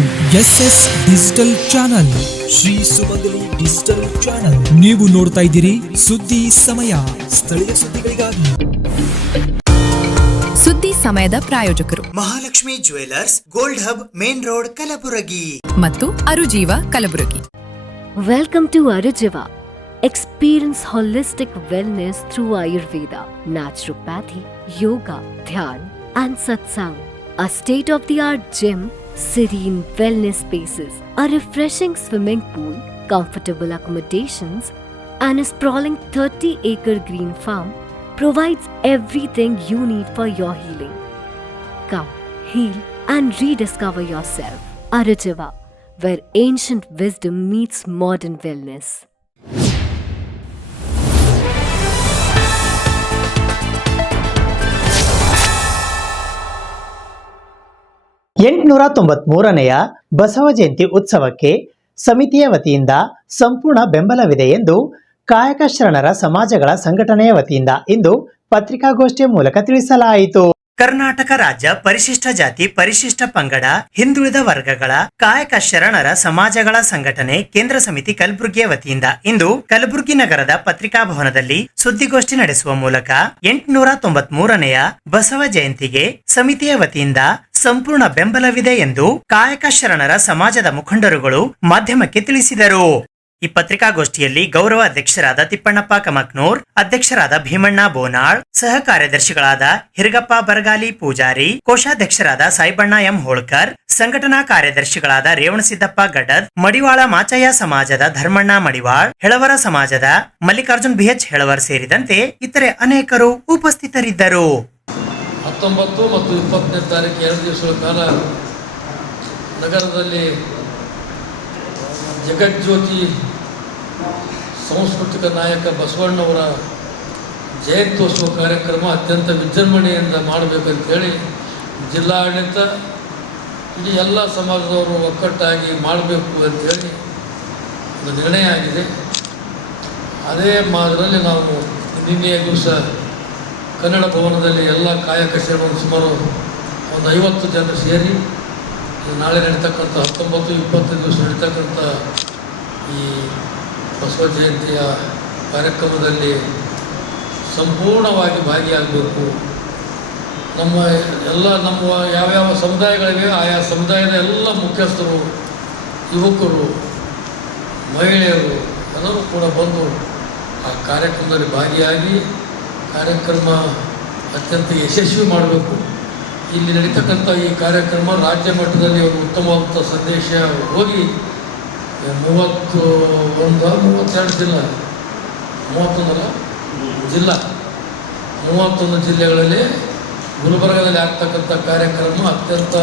SS ಡಿಜಿಟಲ್ ಚಾನಲ್, ಶ್ರೀ ಸುಮಂಗಲಿ ಡಿಜಿಟಲ್ ಚಾನಲ್. ನೀವು ನೋಡ್ತಾ ಇದ್ದೀರಿ ಸುದ್ದಿ ಸಮಯ, ಸ್ಥಳೀಯ ಸುದ್ದಿಗಳಿಗಾಗಿ. ಸುದ್ದಿ ಸಮಯದ ಪ್ರಾಯೋಜಕರು Mahalakshmi jewellers, gold hub, main road, Kalaburagi ಮತ್ತು ಅರುಜೀವ Kalaburagi. Welcome to Arujiva. Experience holistic wellness through Ayurveda, naturopathy, yoga, dhyan, and satsang. A state-of-the-art gym, serene wellness spaces, a refreshing swimming pool, comfortable accommodations, and a sprawling 30-acre green farm provides everything you need for your healing. Come, heal, and rediscover yourself. Arujiva, where ancient wisdom meets modern wellness. ಎಂಟುನೂರ 93ನೆಯ ಬಸವ ಜಯಂತಿ ಉತ್ಸವಕ್ಕೆ ಸಮಿತಿಯ ವತಿಯಿಂದ ಸಂಪೂರ್ಣ ಬೆಂಬಲವಿದೆ ಎಂದು ಕಾಯಕ ಶರಣರ ಸಮಾಜಗಳ ಸಂಘಟನೆಯ ವತಿಯಿಂದ ಇಂದು ಪತ್ರಿಕಾಗೋಷ್ಠಿಯ ಮೂಲಕ ತಿಳಿಸಲಾಯಿತು. ಕರ್ನಾಟಕ ರಾಜ್ಯ ಪರಿಶಿಷ್ಟ ಜಾತಿ, ಪರಿಶಿಷ್ಟ ಪಂಗಡ, ಹಿಂದುಳಿದ ವರ್ಗಗಳ ಕಾಯಕ ಶರಣರ ಸಮಾಜಗಳ ಸಂಘಟನೆ ಕೇಂದ್ರ ಸಮಿತಿ ಕಲಬುರಗಿಯ ವತಿಯಿಂದ ಇಂದು ಕಲಬುರಗಿ ನಗರದ ಪತ್ರಿಕಾ ಭವನದಲ್ಲಿ ಸುದ್ದಿಗೋಷ್ಠಿ ನಡೆಸುವ ಮೂಲಕ 893ನೆಯ ಬಸವ ಜಯಂತಿಗೆ ಸಮಿತಿಯ ವತಿಯಿಂದ ಸಂಪೂರ್ಣ ಬೆಂಬಲವಿದೆ ಎಂದು ಕಾಯಕ ಶರಣರ ಸಮಾಜದ ಮುಖಂಡರುಗಳು ಮಾಧ್ಯಮಕ್ಕೆ ತಿಳಿಸಿದರು. ಈ ಪತ್ರಿಕಾಗೋಷ್ಠಿಯಲ್ಲಿ ಗೌರವ ಅಧ್ಯಕ್ಷರಾದ ತಿಪ್ಪಣ್ಣಪ್ಪ ಕಮಕ್ನೂರ್, ಅಧ್ಯಕ್ಷರಾದ ಭೀಮಣ್ಣ ಬೋನಾಳ್, ಸಹ ಕಾರ್ಯದರ್ಶಿಗಳಾದ ಹಿರಗಪ್ಪ ಬರಗಾಲಿ ಪೂಜಾರಿ, ಕೋಶಾಧ್ಯಕ್ಷರಾದ ಸಾಯಿಬಣ್ಣ ಎಂ ಹೋಳ್ಕರ್, ಸಂಘಟನಾ ಕಾರ್ಯದರ್ಶಿಗಳಾದ ರೇವಣಸಿದ್ದಪ್ಪ ಗಡ್ಡದ್, ಮಡಿವಾಳ ಮಾಚಯ್ಯ ಸಮಾಜದ ಧರ್ಮಣ್ಣ ಮಡಿವಾಳ್, ಹೆಳವರ ಸಮಾಜದ ಮಲ್ಲಿಕಾರ್ಜುನ್ BH ಹೆಳವರ್ ಸೇರಿದಂತೆ ಇತರೆ ಅನೇಕರು ಉಪಸ್ಥಿತರಿದ್ದರು. 19 ಮತ್ತು 20ನೇ ತಾರೀಕು 2 ದಿವಸಗಳ ಕಾಲ ನಗರದಲ್ಲಿ ಜಗಜ್ಯೋತಿ ಸಾಂಸ್ಕೃತಿಕ ನಾಯಕ ಬಸವಣ್ಣವರ ಜಯಂತ್ಯೋತ್ಸವ ಕಾರ್ಯಕ್ರಮ ಅತ್ಯಂತ ವಿಜೃಂಭಣೆಯಿಂದ ಮಾಡಬೇಕಂತೇಳಿ ಜಿಲ್ಲಾಡಳಿತ ಇಡೀ ಎಲ್ಲ ಸಮಾಜದವರು ಒಕ್ಕಟ್ಟಾಗಿ ಮಾಡಬೇಕು ಅಂತೇಳಿ ಒಂದು ನಿರ್ಣಯ ಆಗಿದೆ. ಅದೇ ಮಾದರಿಯಲ್ಲಿ ನಾವು ನಿನ್ನೆಯ ದಿವಸ ಕನ್ನಡ ಭವನದಲ್ಲಿ ಎಲ್ಲ ಕಾಯಕ ಶರಣರು ಸುಮಾರು ಒಂದು 50 ಜನರು ಸೇರಿ ನಾಳೆ ನಡೀತಕ್ಕಂಥ 19, 20 ದಿವಸ ನಡೀತಕ್ಕಂಥ ಈ ಬಸವ ಜಯಂತಿಯ ಕಾರ್ಯಕ್ರಮದಲ್ಲಿ ಸಂಪೂರ್ಣವಾಗಿ ಭಾಗಿಯಾಗಬೇಕು. ನಮ್ಮ ಯಾವ್ಯಾವ ಸಮುದಾಯಗಳಿವೆ ಆಯಾ ಸಮುದಾಯದ ಎಲ್ಲ ಮುಖ್ಯಸ್ಥರು, ಯುವಕರು, ಮಹಿಳೆಯರು ಎಲ್ಲರೂ ಕೂಡ ಬಂದು ಆ ಕಾರ್ಯಕ್ರಮದಲ್ಲಿ ಭಾಗಿಯಾಗಿ ಕಾರ್ಯಕ್ರಮ ಅತ್ಯಂತ ಯಶಸ್ವಿ ಮಾಡಬೇಕು. ಇಲ್ಲಿ ನಡೀತಕ್ಕಂಥ ಈ ಕಾರ್ಯಕ್ರಮ ರಾಜ್ಯ ಮಟ್ಟದಲ್ಲಿ ಒಂದು ಉತ್ತಮವಾದ ಸಂದೇಶ ಹೋಗಿ 32 ಜಿಲ್ಲಾ 31 ಜಿಲ್ಲೆಗಳಲ್ಲಿ ಗುಲ್ಬರ್ಗದಲ್ಲಿ ಆಗ್ತಕ್ಕಂಥ ಕಾರ್ಯಕ್ರಮ ಅತ್ಯಂತ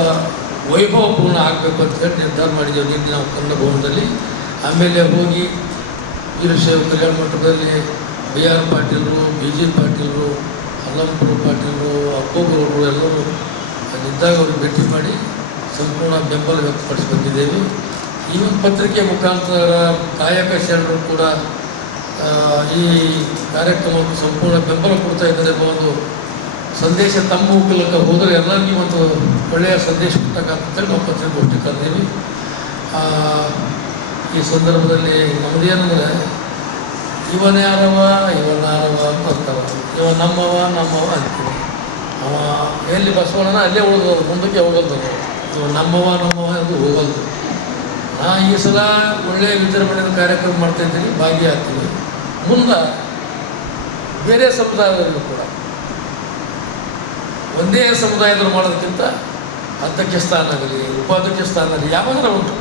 ವೈಭವಪೂರ್ಣ ಆಗಬೇಕು ಅಂತ ಹೇಳಿ ನಿರ್ಧಾರ ಮಾಡಿದ್ದೇವೆ ನಿನ್ನೆ ನಾವು ಕನ್ನಡ ಭವನದಲ್ಲಿ. ಆಮೇಲೆ ಹೋಗಿ ವೀರಶೈವ ಕಲ್ಯಾಣ ಮಂಟಪದಲ್ಲಿ BR ಪಾಟೀಲರು, BG ಪಾಟೀಲರು, ಅಲ್ಲಂಪುರ ಪಾಟೀಲರು, ಅಪ್ಪೋಗೌಡರು ಎಲ್ಲರೂ ಅಲ್ಲಿದ್ದಾಗ ಅವ್ರಿಗೆ ಭೇಟಿ ಮಾಡಿ ಸಂಪೂರ್ಣ ಬೆಂಬಲ ವ್ಯಕ್ತಪಡಿಸಿ ಬಂದಿದ್ದೇವೆ. ಈ ಒಂದು ಪತ್ರಿಕೆ ಮುಖಾಂತರ ಕಾಯಕ ಶರಣರು ಕೂಡ ಈ ಕಾರ್ಯಕ್ರಮಕ್ಕೆ ಸಂಪೂರ್ಣ ಬೆಂಬಲ ಕೊಡ್ತಾ ಇದ್ದಾರೆ ಎಂಬ ಒಂದು ಸಂದೇಶ ತಮ್ಮ ಮೂಲಕ ಹೋದರೆ ಎಲ್ಲರಿಗೂ ಒಂದು ಒಳ್ಳೆಯ ಸಂದೇಶ ಕೊಟ್ಟಕ್ಕಂತೇಳಿ ನಾವು ಪತ್ರಿಕಾಗೋಷ್ಠಿ ಕರೆದೀವಿ. ಈ ಸಂದರ್ಭದಲ್ಲಿ ನಮ್ಮದೇನೆಂದರೆ ಇವನ್ಯಾರವ ಅಂತ ಅಂತಾವ, ಇವ ನಮ್ಮವ ಅಂತೀವಿ. ಅವ ಎಲ್ಲಿ ಬಸವಣ್ಣನ ಅಲ್ಲೇ ಉಳಿದವರು, ಮುಂದಕ್ಕೆ ಹೋಗಲ್ದು. ಇವ ನಮ್ಮವ ಎಂದು ಹೋಗಲ್ದು. ನಾ ಈ ಸಲ ಒಳ್ಳೆಯ ವಿಜೃಂಭಣೆಯ ಕಾರ್ಯಕ್ರಮ ಮಾಡ್ತಾಯಿದ್ದೀನಿ, ಭಾಗಿಯಾಗ್ತೀನಿ. ಮುಂದೆ ಬೇರೆ ಸಮುದಾಯದಲ್ಲೂ ಕೂಡ ಒಂದೇ ಸಮುದಾಯದವರು ಮಾಡೋದಕ್ಕಿಂತ ಅಧ್ಯಕ್ಷ ಸ್ಥಾನ ಆಗಲಿ, ಉಪಾಧ್ಯಕ್ಷ ಸ್ಥಾನ ಆಗಲಿ ಯಾವಾಗಲೂ ಉಂಟು.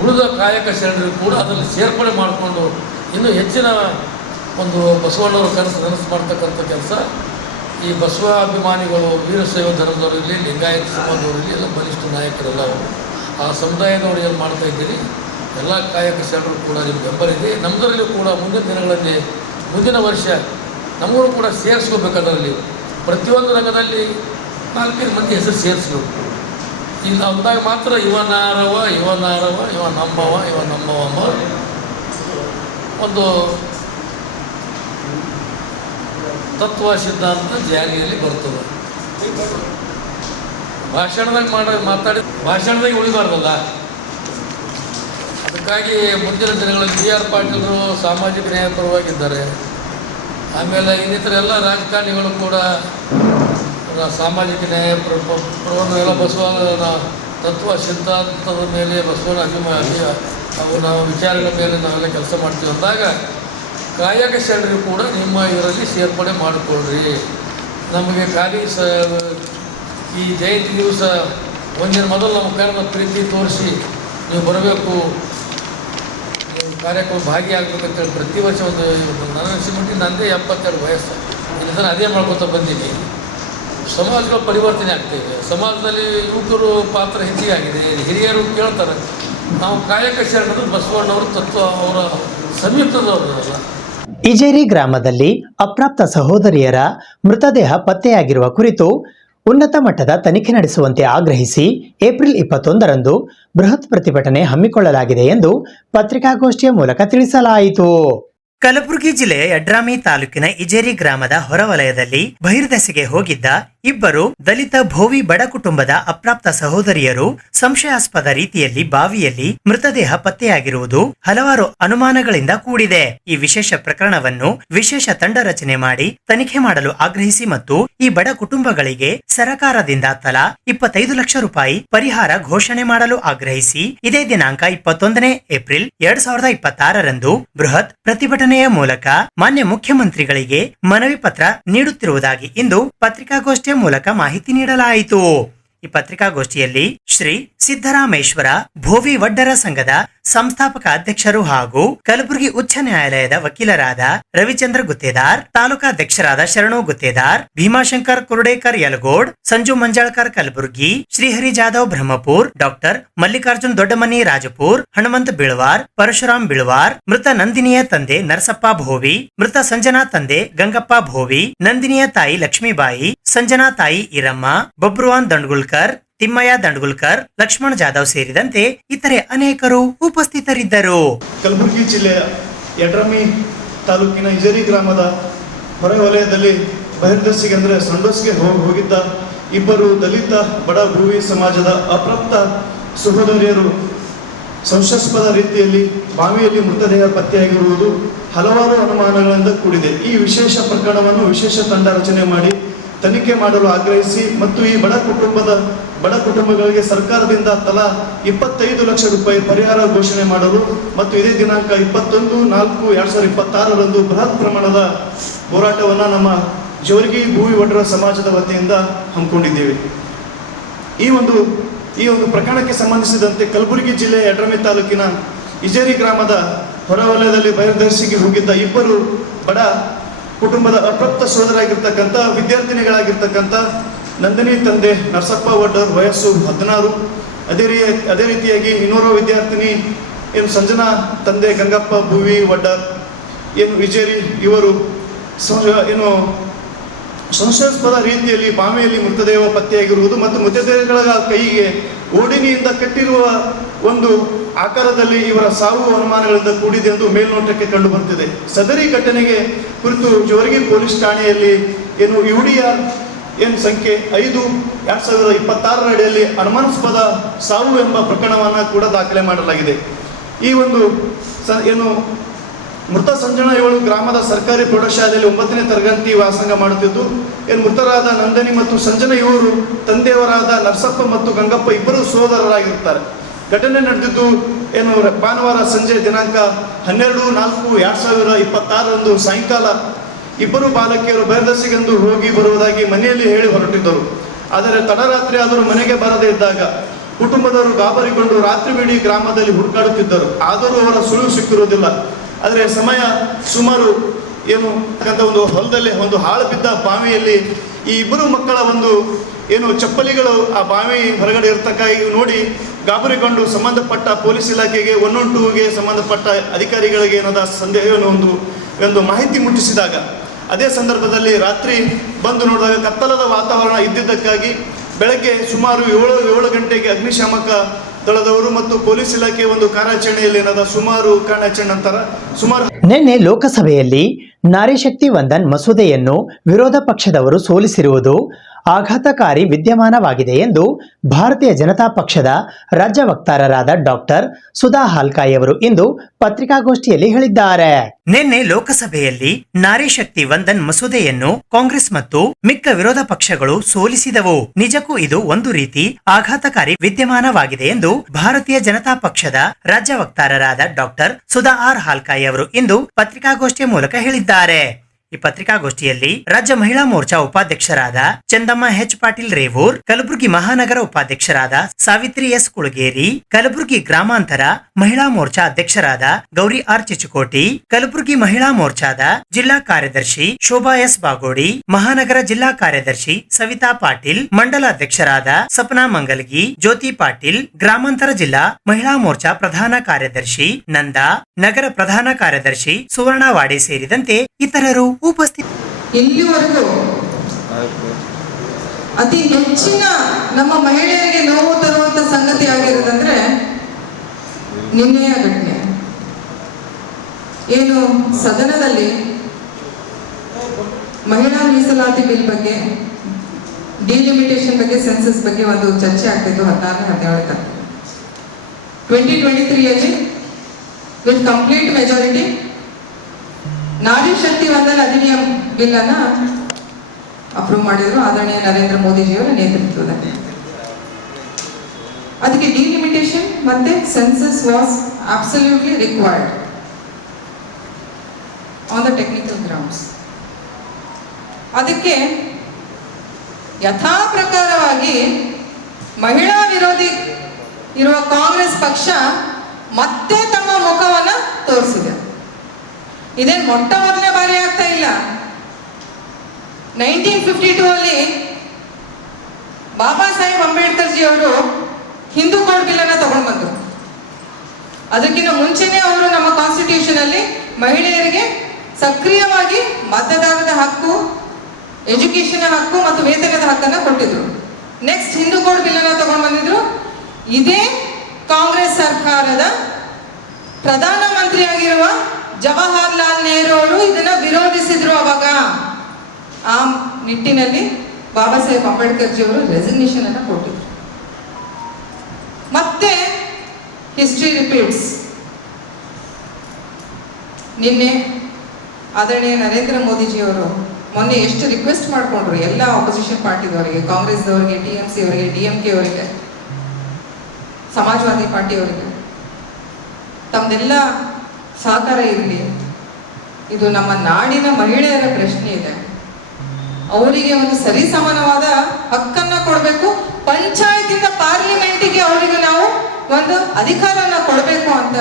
ಉಳಿದ ಕಾಯಕ ಶರಣರು ಕೂಡ ಅದರಲ್ಲಿ ಸೇರ್ಪಡೆ ಮಾಡಿಕೊಂಡು ಇನ್ನೂ ಹೆಚ್ಚಿನ ಒಂದು ಬಸವಣ್ಣವರು ನನಸು ಮಾಡ್ತಕ್ಕಂಥ ಕೆಲಸ ಈ ಬಸವಾಭಿಮಾನಿಗಳು, ವೀರಶೈವ ಧರ್ಮದವರು ಇರಲಿ, ಲಿಂಗಾಯತ ಸಮಾಜದವರು ಇರಲಿ, ಎಲ್ಲ ಬಲಿಷ್ಠ ನಾಯಕರೆಲ್ಲ ಅವರು ಆ ಸಮುದಾಯದವರು ಏನು ಮಾಡ್ತಾ ಇದ್ದೀರಿ, ಎಲ್ಲ ಕಾಯಕ ಶರಣರು ಕೂಡ ನಿಮ್ಮ ಬೆಂಬಲಿದೆ. ನಮ್ಮದರಲ್ಲೂ ಕೂಡ ಮುಂದಿನ ದಿನಗಳಲ್ಲಿ, ಮುಂದಿನ ವರ್ಷ ನಮಗೂ ಕೂಡ ಸೇರಿಸ್ಕೋಬೇಕಾದ್ರಲ್ಲಿ ಪ್ರತಿಯೊಂದು ರಂಗದಲ್ಲಿ 4-5 ಮಂದಿ ಹೆಸರು ಸೇರಿಸ್ಬೇಕು. ಈಗ ಅಂದಾಗ ಮಾತ್ರ ಇವನಾರವ ಇವ ನಮ್ಮವ ಒಂದು ತತ್ವ ಸಿದ್ಧಾಂತ ಜಾರಿಯಲ್ಲಿ ಬರ್ತದೆ. ಭಾಷಣದಾಗ ಮಾತಾಡಿ ಭಾಷಣದಾಗ ಉಳಿಬಾರ್ದಲ್ಲ. ಅದಕ್ಕಾಗಿ ಮುಂದಿನ ದಿನಗಳಲ್ಲಿ ಬಿ ಆರ್ ಪಾಟೀಲರು ಸಾಮಾಜಿಕ ನ್ಯಾಯ ಪರವಾಗಿದ್ದಾರೆ. ಆಮೇಲೆ ಇನ್ನಿತರ ಎಲ್ಲ ರಾಜಕಾರಣಿಗಳು ಕೂಡ ಸಾಮಾಜಿಕ ನ್ಯಾಯ ಪರವನ್ನೆಲ್ಲ ಬಸವನ ತತ್ವ ಸಿದ್ಧಾಂತದ ಮೇಲೆ ಬಸವನ ಅಭಿಮಾನಿ ಅವು ನಾವು ವಿಚಾರಗಳ ಮೇಲೆ ನಾವೆಲ್ಲ ಕೆಲಸ ಮಾಡ್ತೀವಿ ಅಂದಾಗ ಕಾಯಕ ಶರಣರು ಕೂಡ ನಿಮ್ಮ ಇದರಲ್ಲಿ ಸೇರ್ಪಡೆ ಮಾಡಿಕೊಳ್ಳ್ರಿ. ನಮಗೆ ಖಾಲಿ ಈ ಜಯಂತಿ ದಿವಸ ಒಂದಿನ ಮೊದಲು ನಮ್ಮ ಕರೆದ ಪ್ರೀತಿ ತೋರಿಸಿ ನೀವು ಬರಬೇಕು, ಕಾರ್ಯಕ್ರಮ ಭಾಗಿಯಾಗಬೇಕಂತೇಳಿ ಪ್ರತಿ ವರ್ಷ ಒಂದು ನನ್ನ ಅನಿಸಿಬಿಟ್ಟು ನಂದೇ 72 ವಯಸ್ಸು ಇದನ್ನು ಅದೇ ಮಾಡ್ಕೊತ ಬಂದೀನಿ. ಸಮಾಜಗಳ ಪರಿವರ್ತನೆ ಆಗ್ತಾಯಿದೆ. ಸಮಾಜದಲ್ಲಿ ಯುವಕರು ಪಾತ್ರ ಹೆಚ್ಚಿಗೆ ಆಗಿದೆ. ಹಿರಿಯರು ಕೇಳ್ತಾರೆ. ನಾವು ಕಾಯಕ ಶರಣರು ಬಸವಣ್ಣವರು ತತ್ವ ಅವರ ಸಮೀಪದವರಲ್ಲ. ಇಜೇರಿ ಗ್ರಾಮದಲ್ಲಿ ಅಪ್ರಾಪ್ತ ಸಹೋದರಿಯರ ಮೃತದೇಹ ಪತ್ತೆಯಾಗಿರುವ ಕುರಿತು ಉನ್ನತ ಮಟ್ಟದ ತನಿಖೆ ನಡೆಸುವಂತೆ ಆಗ್ರಹಿಸಿ ಏಪ್ರಿಲ್ 21ರಂದು ಬೃಹತ್ ಪ್ರತಿಭಟನೆ ಹಮ್ಮಿಕೊಳ್ಳಲಾಗಿದೆ ಎಂದು ಪತ್ರಿಕಾಗೋಷ್ಠಿಯ ಮೂಲಕ ತಿಳಿಸಲಾಯಿತು. ಕಲಬುರಗಿ ಜಿಲ್ಲೆಯ ಯಡ್ರಾಮಿ ತಾಲೂಕಿನ ಇಜೇರಿ ಗ್ರಾಮದ ಹೊರವಲಯದಲ್ಲಿ ಬಹಿರ್ದೆಸೆಗೆ ಹೋಗಿದ್ದ ಇಬ್ಬರು ದಲಿತ ಭೋವಿ ಬಡ ಕುಟುಂಬದ ಅಪ್ರಾಪ್ತ ಸಹೋದರಿಯರು ಸಂಶಯಾಸ್ಪದ ರೀತಿಯಲ್ಲಿ ಬಾವಿಯಲ್ಲಿ ಮೃತದೇಹ ಪತ್ತೆಯಾಗಿರುವುದು ಹಲವಾರು ಅನುಮಾನಗಳಿಂದ ಕೂಡಿದೆ. ಈ ವಿಶೇಷ ಪ್ರಕರಣವನ್ನು ವಿಶೇಷ ತಂಡ ರಚನೆ ಮಾಡಿ ತನಿಖೆ ಮಾಡಲು ಆಗ್ರಹಿಸಿ ಮತ್ತು ಈ ಬಡ ಕುಟುಂಬಗಳಿಗೆ ಸರಕಾರದಿಂದ ತಲಾ 25 ಲಕ್ಷ ರೂಪಾಯಿ ಪರಿಹಾರ ಘೋಷಣೆ ಮಾಡಲು ಆಗ್ರಹಿಸಿ ಇದೇ ದಿನಾಂಕ 21 ಏಪ್ರಿಲ್ 2026ರಂದು ಬೃಹತ್ ಪ್ರತಿಭಟನೆಯ ಮೂಲಕ ಮಾನ್ಯ ಮುಖ್ಯಮಂತ್ರಿಗಳಿಗೆ ಮನವಿ ಪತ್ರ ನೀಡುತ್ತಿರುವುದಾಗಿ ಇಂದು ಪತ್ರಿಕಾಗೋಷ್ಠಿಯ ಮೂಲಕ ಮಾಹಿತಿ ನೀಡಲಾಯಿತು. ಈ ಪತ್ರಿಕಾಗೋಷ್ಠಿಯಲ್ಲಿ ಶ್ರೀ ಸಿದ್ದರಾಮೇಶ್ವರ ಭೋವಿ ವಡ್ಡರ ಸಂಘದ ಸಂಸ್ಥಾಪಕ ಅಧ್ಯಕ್ಷರು ಹಾಗೂ ಕಲಬುರಗಿ ಉಚ್ಚ ನ್ಯಾಯಾಲಯದ ವಕೀಲರಾದ ರವಿಚಂದ್ರ ಗುತ್ತೇದಾರ್, ತಾಲೂಕಾಧ್ಯಕ್ಷರಾದ ಶರಣು ಗುತ್ತೇದಾರ್, ಭೀಮಾಶಂಕರ್ ಕುರುಡೇಕರ್ ಯಲಗೋಡ್, ಸಂಜು ಮಂಜಾಳ್ಕರ್ ಕಲಬುರಗಿ, ಶ್ರೀಹರಿ ಜಾಧವ್ ಬ್ರಹ್ಮಪುರ್, ಡಾಕ್ಟರ್ ಮಲ್ಲಿಕಾರ್ಜುನ್ ದೊಡ್ಡಮನಿ ರಾಜಪುರ್, ಹನುಮಂತ್ ಬಿಳವಾರ್, ಪರಶುರಾಮ್ ಬಿಳವಾರ್, ಮೃತ ನಂದಿನಿಯ ತಂದೆ ನರಸಪ್ಪ ಭೋವಿ, ಮೃತ ಸಂಜನಾ ತಂದೆ ಗಂಗಪ್ಪ ಭೋವಿ, ನಂದಿನಿಯ ತಾಯಿ ಲಕ್ಷ್ಮೀಬಾಯಿ, ಸಂಜನಾ ತಾಯಿ ಈರಮ್ಮ, ಬಬ್ರುವಾನ್ ದಂಡ್ಗುಲ್ಕರ್, ತಿಮ್ಮಯ್ಯ ದಂಡ್ಗುಲ್ಕರ್, ಲಕ್ಷ್ಮಣ್ ಜಾಧವ್ ಸೇರಿದಂತೆ ಇತರೆ ಅನೇಕರು ಉಪಸ್ಥಿತರಿದ್ದರು. ಕಲಬುರಗಿ ಜಿಲ್ಲೆಯ ಯಡ್ರಾಮಿ ತಾಲೂಕಿನ ಇಜೇರಿ ಗ್ರಾಮದ ಹೊರವಲಯದಲ್ಲಿ ಬಹಿರ್ದೆಸೆಗೆ ಅಂದರೆ ಸಂಡೋಸ್ಗೆ ಹೋಗಿದ್ದ ಇಬ್ಬರು ದಲಿತ ಬಡ ಭೂವಿ ಸಮಾಜದ ಅಪ್ರಾಪ್ತ ಸಹೋದರಿಯರು ಸಂಶಯಾಸ್ಪದ ರೀತಿಯಲ್ಲಿ ಬಾವಿಯಲ್ಲಿ ಮೃತದೇಹ ಪತ್ತೆಯಾಗಿರುವುದು ಹಲವಾರು ಅನುಮಾನಗಳಿಂದ ಕೂಡಿದೆ. ಈ ವಿಶೇಷ ಪ್ರಕರಣವನ್ನು ವಿಶೇಷ ತಂಡ ರಚನೆ ಮಾಡಿ ತನಿಖೆ ಮಾಡಲು ಆಗ್ರಹಿಸಿ ಮತ್ತು ಈ ಬಡ ಕುಟುಂಬಗಳಿಗೆ ಸರ್ಕಾರದಿಂದ ತಲಾ 25 ಲಕ್ಷ ರೂಪಾಯಿ ಪರಿಹಾರ ಘೋಷಣೆ ಮಾಡಲು ಮತ್ತು ಇದೇ ದಿನಾಂಕ 21/4/2026ರಂದು ಬೃಹತ್ ಪ್ರಮಾಣದ ಹೋರಾಟವನ್ನು ನಮ್ಮ ಜೋರ್ಗಿ ಭೂವಿ ವಡ್ಡರ ಸಮಾಜದ ವತಿಯಿಂದ ಹಮ್ಮಿಕೊಂಡಿದ್ದೇವೆ. ಈ ಒಂದು ಪ್ರಕರಣಕ್ಕೆ ಸಂಬಂಧಿಸಿದಂತೆ ಕಲಬುರಗಿ ಜಿಲ್ಲೆಯ ಯಡ್ರಾಮಿ ತಾಲೂಕಿನ ಇಜೇರಿ ಗ್ರಾಮದ ಹೊರವಲಯದಲ್ಲಿ ಬಹಿರ್ದೆಸೆಗೆ ಹೋಗಿದ್ದ ಇಬ್ಬರು ಬಡ ಕುಟುಂಬದ ಅಪ್ರಾಪ್ತ ಸಹೋದರಾಗಿರ್ತಕ್ಕಂಥ ವಿದ್ಯಾರ್ಥಿನಿಗಳಾಗಿರ್ತಕ್ಕಂಥ ನಂದಿನಿ ತಂದೆ ನರಸಪ್ಪ ವಡ್ಡರ್ ವಯಸ್ಸು 16, ಅದೇ ರೀತಿಯಾಗಿ ಇನ್ನೋರ್ವ ವಿದ್ಯಾರ್ಥಿನಿ ಸಂಜನಾ ತಂದೆ ಗಂಗಪ್ಪ ಭೂವಿ ವಡ್ಡರ್ ಇಜೇರಿ ಇವರು ಸಂಶಯಾಸ್ಪದ ರೀತಿಯಲ್ಲಿ ಬಾವಿಯಲ್ಲಿ ಮೃತದೇಹ ಪತ್ತೆಯಾಗಿರುವುದು ಮತ್ತು ಮೃತದೇಹಗಳ ಕೈಗೆ ಓಡಿನಿಯಿಂದ ಕಟ್ಟಿರುವ ಒಂದು ಆಕಾರದಲ್ಲಿ ಇವರ ಸಾವು ಅನುಮಾನಗಳಿಂದ ಕೂಡಿದೆ ಎಂದು ಮೇಲ್ನೋಟಕ್ಕೆ ಕಂಡು ಬರುತ್ತಿದೆ. ಸದರಿ ಘಟನೆಗೆ ಕುರಿತು ಜೋರ್ಗಿ ಪೊಲೀಸ್ ಠಾಣೆಯಲ್ಲಿ UDR ಸಂಖ್ಯೆ 5/2026 ಅಡಿಯಲ್ಲಿ ಅನುಮಾನಾಸ್ಪದ ಸಾವು ಎಂಬ ಪ್ರಕರಣವನ್ನು ಕೂಡ ದಾಖಲೆ ಮಾಡಲಾಗಿದೆ. ಈ ಒಂದು ಮೃತ ಸಂಜನಾ ಇವಳು ಗ್ರಾಮದ ಸರ್ಕಾರಿ ಪ್ರೌಢಶಾಲೆಯಲ್ಲಿ 9ನೇ ತರಗತಿ ವ್ಯಾಸಂಗ ಮಾಡುತ್ತಿದ್ದು ಮೃತರಾದ ನಂದಿನಿ ಮತ್ತು ಸಂಜನಾ ಇವರು ತಂದೆಯವರಾದ ನರಸಪ್ಪ ಮತ್ತು ಗಂಗಪ್ಪ ಇಬ್ಬರು ಸಹೋದರರಾಗಿರುತ್ತಾರೆ. ಘಟನೆ ನಡೆದಿದ್ದು ಭಾನುವಾರ ಸಂಜೆ ದಿನಾಂಕ 12/4/2026ರಂದು ಸಾಯಂಕಾಲ ಇಬ್ಬರು ಬಾಲಕಿಯರು ಬಹಿರ್ದೆಸೆಗೆಂದು ಹೋಗಿ ಬರುವುದಾಗಿ ಮನೆಯಲ್ಲಿ ಹೇಳಿ ಹೊರಟಿದ್ದರು. ಆದರೆ ತಡರಾತ್ರಿ ಆದರೂ ಮನೆಗೆ ಬರದೇ ಇದ್ದಾಗ ಕುಟುಂಬದವರು ಗಾಬರಿಗೊಂಡು ರಾತ್ರಿವಿಡೀ ಗ್ರಾಮದಲ್ಲಿ ಹುಡುಕಾಡುತ್ತಿದ್ದರು. ಆದರೂ ಅವರ ಸುಳಿವು ಸಿಕ್ಕಿರುವುದಿಲ್ಲ. ಆದರೆ ಸಮಯ ಸುಮಾರು ಒಂದು ಹೊಲದಲ್ಲಿ ಒಂದು ಹಾಳು ಬಿದ್ದ ಬಾವಿಯಲ್ಲಿ ಈ ಇಬ್ಬರು ಮಕ್ಕಳ ಚಪ್ಪಲಿಗಳು ಆ ಬಾವಿ ಹೊರಗಡೆ ಇರ್ತಕ್ಕ ನೋಡಿ ಗಾಬರಿಗೊಂಡು ಸಂಬಂಧಪಟ್ಟ ಪೊಲೀಸ್ ಇಲಾಖೆಗೆ 112ಗೆ ಸಂಬಂಧಪಟ್ಟ ಅಧಿಕಾರಿಗಳಿಗೆ ಒಂದು ಮಾಹಿತಿ ಮುಟ್ಟಿಸಿದಾಗ ಅದೇ ಸಂದರ್ಭದಲ್ಲಿ ರಾತ್ರಿ ಬಂದು ನೋಡಿದಾಗ ಕತ್ತಲದ ವಾತಾವರಣ ಇದ್ದಿದ್ದಕ್ಕಾಗಿ ಬೆಳಗ್ಗೆ ಸುಮಾರು 7 ಗಂಟೆಗೆ ಅಗ್ನಿಶಾಮಕ ದಳದವರು ಮತ್ತು ಪೊಲೀಸ್ ಇಲಾಖೆ ಒಂದು ಕಾರ್ಯಾಚರಣೆಯಲ್ಲಿ ಸುಮಾರು ನಿನ್ನೆ ಲೋಕಸಭೆಯಲ್ಲಿ ನಾರಿ ಶಕ್ತಿ ವಂದನ್ ಮಸೂದೆಯನ್ನು ವಿರೋಧ ಪಕ್ಷದವರು ಸೋಲಿಸಿರುವುದು ಆಘಾತಕಾರಿ ವಿದ್ಯಮಾನವಾಗಿದೆ ಎಂದು ಭಾರತೀಯ ಜನತಾ ಪಕ್ಷದ ರಾಜ್ಯ ವಕ್ತಾರರಾದ ಡಾಕ್ಟರ್ ಸುಧಾ ಹಾಲ್ಕಾಯಿ ಅವರು ಇಂದು ಪತ್ರಿಕಾಗೋಷ್ಠಿಯಲ್ಲಿ ಹೇಳಿದ್ದಾರೆ. ನಿನ್ನೆ ಲೋಕಸಭೆಯಲ್ಲಿ ನಾರಿ ಶಕ್ತಿ ವಂದನ್ ಮಸೂದೆಯನ್ನು ಕಾಂಗ್ರೆಸ್ ಮತ್ತು ಮಿಕ್ಕ ವಿರೋಧ ಪಕ್ಷಗಳು ಸೋಲಿಸಿದವು. ನಿಜಕ್ಕೂ ಇದು ಒಂದು ರೀತಿ ಆಘಾತಕಾರಿ ವಿದ್ಯಮಾನವಾಗಿದೆ ಎಂದು ಭಾರತೀಯ ಜನತಾ ಪಕ್ಷದ ರಾಜ್ಯ ವಕ್ತಾರರಾದ ಡಾಕ್ಟರ್ ಸುಧಾ ಹಾಲ್ಕಾಯಿ ಅವರು ಇಂದು ಪತ್ರಿಕಾಗೋಷ್ಠಿಯ ಮೂಲಕ ಹೇಳಿದ್ದಾರೆ. ಈ ಪತ್ರಿಕಾಗೋಷ್ಠಿಯಲ್ಲಿ ರಾಜ್ಯ ಮಹಿಳಾ ಮೋರ್ಚಾ ಉಪಾಧ್ಯಕ್ಷರಾದ ಚಂದಮ್ಮ ಎಚ್ ಪಾಟೀಲ್ ರೇವೂರ್, ಕಲಬುರಗಿ ಮಹಾನಗರ ಉಪಾಧ್ಯಕ್ಷರಾದ ಸಾವಿತ್ರಿ ಎಸ್ ಕುಳಗೇರಿ, ಕಲಬುರಗಿ ಗ್ರಾಮಾಂತರ ಮಹಿಳಾ ಮೋರ್ಚಾ ಅಧ್ಯಕ್ಷರಾದ ಗೌರಿ ಆರ್ ಚಿಚುಕೋಟಿ, ಕಲಬುರಗಿ ಮಹಿಳಾ ಮೋರ್ಚಾದ ಜಿಲ್ಲಾ ಕಾರ್ಯದರ್ಶಿ ಶೋಭಾ ಎಸ್ ಬಾಗೋಡಿ, ಮಹಾನಗರ ಜಿಲ್ಲಾ ಕಾರ್ಯದರ್ಶಿ ಸವಿತಾ ಪಾಟೀಲ್, ಮಂಡಲ ಅಧ್ಯಕ್ಷರಾದ ಸಪನಾ ಮಂಗಲ್ಗಿ, ಜ್ಯೋತಿ ಪಾಟೀಲ್, ಗ್ರಾಮಾಂತರ ಜಿಲ್ಲಾ ಮಹಿಳಾ ಮೋರ್ಚಾ ಪ್ರಧಾನ ಕಾರ್ಯದರ್ಶಿ ನಂದಾ, ನಗರ ಪ್ರಧಾನ ಕಾರ್ಯದರ್ಶಿ ಸುವರ್ಣವಾಡಿ ಸೇರಿದಂತೆ ಇತರರು ಉಪಸ್ಥಿತ. ಇಲ್ಲಿವರೆಗೂ ಅತಿ ಹೆಚ್ಚಿನ ನಮ್ಮ ಮಹಿಳೆಯರಿಗೆ ನೋವು ತರುವಂತ ಸಂಗತಿ ಆಗಿರೋದಂದ್ರೆ ನಿನ್ನೆಯ ಘಟನೆ. ಏನು ಸದನದಲ್ಲಿ ಮಹಿಳಾ ಮೀಸಲಾತಿ ಬಿಲ್ ಬಗ್ಗೆ, ಡಿಲಿಮಿಟೇಷನ್ ಬಗ್ಗೆ, ಸೆನ್ಸಸ್ ಬಗ್ಗೆ ಒಂದು ಚರ್ಚೆ ಆಗ್ತಿತ್ತು 16-17 2023 with complete majority Nari Shakti Vandan Adhiniyam bill ಅನ್ನ ಅಪ್ರೂವ್ ಮಾಡಿದ್ರು ಆದರಣೀಯ ನರೇಂದ್ರ ಮೋದಿಜಿಯವರ ನೇತೃತ್ವದಲ್ಲಿ. ಅದಕ್ಕೆ ಡಿಲಿಮಿಟೇಷನ್ ಮತ್ತೆ census was absolutely required on the technical grounds. ಅದಕ್ಕೆ ಯಥಾ ಪ್ರಕಾರವಾಗಿ ಮಹಿಳಾ ವಿರೋಧಿ ಇರುವ ಕಾಂಗ್ರೆಸ್ ಪಕ್ಷ ಮತ್ತೆ ತಮ್ಮ ಮುಖವನ್ನ ತೋರಿಸಿದೆ. ಇದೇನು ಮೊಟ್ಟ ಮೊದಲನೇ ಬಾರಿ ಆಗ್ತಾ ಇಲ್ಲ. 1952 ಅಲ್ಲಿ ಬಾಬಾ ಸಾಹೇಬ್ ಅಂಬೇಡ್ಕರ್ ಜಿ ಅವರು ಹಿಂದೂ ಕೋಡ್ ಬಿಲ್ ಅನ್ನ ತಗೊಂಡು ಬಂದರು. ಅದಕ್ಕಿಂತ ಮುಂಚೆನೆ ಅವರು ನಮ್ಮ ಕಾನ್ಸ್ಟಿಟ್ಯೂಷನ್ ಅಲ್ಲಿ ಮಹಿಳೆಯರಿಗೆ ಸಕ್ರಿಯವಾಗಿ ಮತದಾನದ ಹಕ್ಕು, ಎಜುಕೇಶನ್ ಹಕ್ಕು ಮತ್ತು ವೇತನದ ಹಕ್ಕನ್ನ ಕೊಟ್ಟಿದ್ರು. ನೆಕ್ಸ್ಟ್ ಹಿಂದೂ ಕೋಡ್ ಬಿಲ್ ಅನ್ನ ತಗೊಂಡು ಬಂದಿದ್ರು. ಇದೇ ಕಾಂಗ್ರೆಸ್ ಸರ್ಕಾರದ ಪ್ರಧಾನ ಮಂತ್ರಿಯಾಗಿರುವ ಜವಾಹರ್ಲಾಲ್ ನೆಹರು ಅವರು ಇದನ್ನ ವಿರೋಧಿಸಿದ್ರು. ಅವಾಗ ಆ ನಿಟ್ಟಿನಲ್ಲಿ ಬಾಬಾ ಸಾಹೇಬ್ ಅಂಬೇಡ್ಕರ್ ಜಿ ಅವರು ರೆಸಿಗ್ನೇಷನ್ ಅನ್ನ ಕೊಟ್ಟಿದ್ರು. ಮತ್ತೆ ಹಿಸ್ಟ್ರಿ ರಿಪೀಟ್ಸ್. ನಿನ್ನೆ ಆದರಣೀಯ ನರೇಂದ್ರ ಮೋದಿಜಿ ಅವರು ಮೊನ್ನೆ ಎಷ್ಟು ರಿಕ್ವೆಸ್ಟ್ ಮಾಡಿಕೊಂಡ್ರು ಎಲ್ಲ ಆಪೋಸಿಷನ್ ಪಾರ್ಟಿದವರಿಗೆ, ಕಾಂಗ್ರೆಸ್ದವರಿಗೆ, TMC ಅವರಿಗೆ, DMK ಅವರಿಗೆ, ಸಮಾಜವಾದಿ ಪಾರ್ಟಿಯವರಿಗೆ ತಮ್ದೆಲ್ಲ ಸಹಕಾರ ಇರಲಿ. ಇದು ನಮ್ಮ ನಾಡಿನ ಮಹಿಳೆಯರ ಪ್ರಶ್ನೆ ಇದೆ. ಅವರಿಗೆ ಒಂದು ಸರಿಸಮಾನವಾದ ಹಕ್ಕನ್ನ ಕೊಡಬೇಕು. ಪಂಚಾಯತಿಂದ ಪಾರ್ಲಿಮೆಂಟಿಗೆ ಅವರಿಗೆ ನಾವು ಒಂದು ಅಧಿಕಾರನ ಕೊಡಬೇಕು ಅಂತ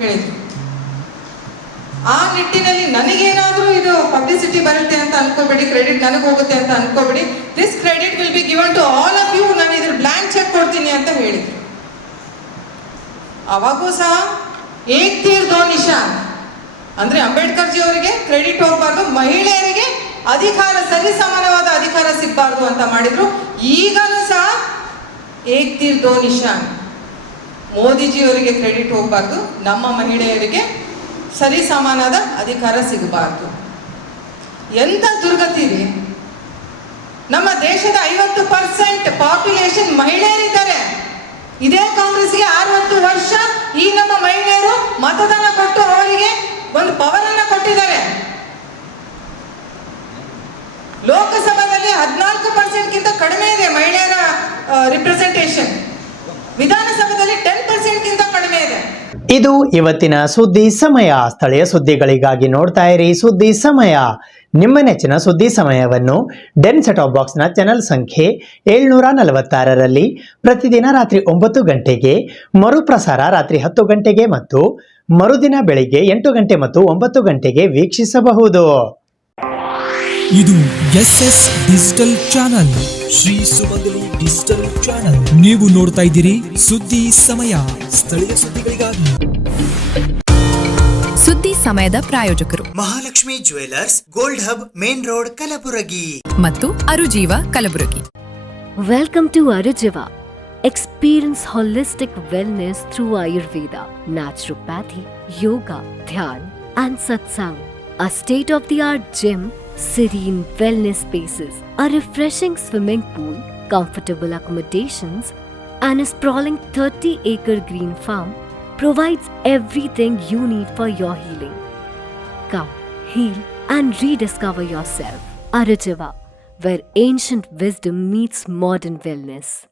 ಹೇಳಿದ್ರು. ಆ ನಿಟ್ಟಿನಲ್ಲಿ ನನಗೇನಾದ್ರೂ ಇದು ಪಬ್ಲಿಸಿಟಿ ಬರುತ್ತೆ ಅಂತ ಅನ್ಕೋಬೇಡಿ, ಕ್ರೆಡಿಟ್ ನನಗೆ ಹೋಗುತ್ತೆ ಅಂತ ಅನ್ಕೋಬೇಡಿ. This credit will be given to all of you. ನಾನು ಇದ್ರ ಬ್ಲಾಂಕ್ ಚೆಕ್ ಕೊಡ್ತೀನಿ ಅಂತ ಹೇಳಿದ್ರು. ಅವಾಗೂ ಸಹ ಏಕ್ ತೀರ್ ದೋ ನಿಶಾನ್ ಅಂದ್ರೆ ಅಂಬೇಡ್ಕರ್ ಜಿ ಅವರಿಗೆ ಕ್ರೆಡಿಟ್ ಹೋಗಬಾರ್ದು, ಮಹಿಳೆಯರಿಗೆ ಅಧಿಕಾರ, ಸರಿ ಸಮಾನವಾದ ಅಧಿಕಾರ ಸಿಗಬಾರ್ದು ಅಂತ ಮಾಡಿದ್ರು. ಈಗಲೂ ಸಹ ಏಕ್ ತೀರ್ ದೋ ನಿಶಾನ್, ಮೋದಿಜಿ ಅವರಿಗೆ ಕ್ರೆಡಿಟ್ ಹೋಗಬಾರ್ದು, ನಮ್ಮ ಮಹಿಳೆಯರಿಗೆ ಸರಿ ಸಮಾನದ ಅಧಿಕಾರ ಸಿಗಬಾರ್ದು. ಎಂತ ದುರ್ಗತಿ ಇದೆ. ನಮ್ಮ ದೇಶದ 50% ಪಾಪ್ಯುಲೇಷನ್ ಮಹಿಳೆಯರಿದ್ದಾರೆ. ಇದೇ ಕಾಂಗ್ರೆಸ್ಗೆ 60 ವರ್ಷ ಈ ನಮ್ಮ ಮಹಿಳೆಯರು ಮತದಾನ ಕೊಟ್ಟು ಅವರಿಗೆ ಒಂದು ಪವರ್ ಅನ್ನ ಕೊಟ್ಟಿದ್ದಾರೆ. ಲೋಕಸಭೆಯಲ್ಲಿ 14% ಕಡಿಮೆ ಇದೆ ಮಹಿಳೆಯರ ರಿಪ್ರೆಸೆಂಟೇಷನ್. ವಿಧಾನಸಭೆಯಲ್ಲಿ 10% ಕಡಿಮೆ ಇದೆ. ಇದು ಇವತ್ತಿನ ಸುದ್ದಿ ಸಮಯ. ಸ್ಥಳೀಯ ಸುದ್ದಿಗಳಿಗಾಗಿ ನೋಡ್ತಾ ಇರಿ ಸುದ್ದಿ ಸಮಯ. ನಿಮ್ಮ ನೆಚ್ಚಿನ ಸುದ್ದಿ ಸಮಯವನ್ನು ಡೆನ್ ಸೆಟ್ ಆಫ್ ಬಾಕ್ಸ್ನ ಚಾನೆಲ್ ಸಂಖ್ಯೆ 746ರಲ್ಲಿ ಪ್ರತಿದಿನ ರಾತ್ರಿ 9 ಗಂಟೆಗೆ, ಮರುಪ್ರಸಾರ ರಾತ್ರಿ 10 ಗಂಟೆಗೆ ಮತ್ತು ಮರುದಿನ ಬೆಳಿಗ್ಗೆ 8 ಗಂಟೆ ಮತ್ತು 9 ಗಂಟೆಗೆ ವೀಕ್ಷಿಸಬಹುದು. ಇದು SS ಡಿಜಿಟಲ್ ಚಾನಲ್, ಶ್ರೀ ಸುಮಂಗಲಿ ಡಿಜಿಟಲ್ ಚಾನಲ್. ನೀವು ನೋಡ್ತಾ ಇದ್ದೀರಿ ಸುದ್ದಿ ಸಮಯ, ಸ್ಥಳೀಯ ಸುದ್ದಿಗಳಿಗಾಗಿ. ಸುದ್ದಿ ಸಮಯದ ಪ್ರಾಯೋಜಕರು Mahalakshmi jewellers, gold hub, main road, Kalaburagi ಮತ್ತು ಅರುಜೀವ Kalaburagi. Welcome to Arujiva. Experience holistic wellness through Ayurveda, naturopathy, yoga, dhyan, and satsang. a state-of-the-art gym, serene wellness spaces, a refreshing swimming pool, comfortable accommodations, and a sprawling 30-acre green farm provides everything you need for your healing. Come, heal and rediscover yourself. Arujiva, where ancient wisdom meets modern wellness.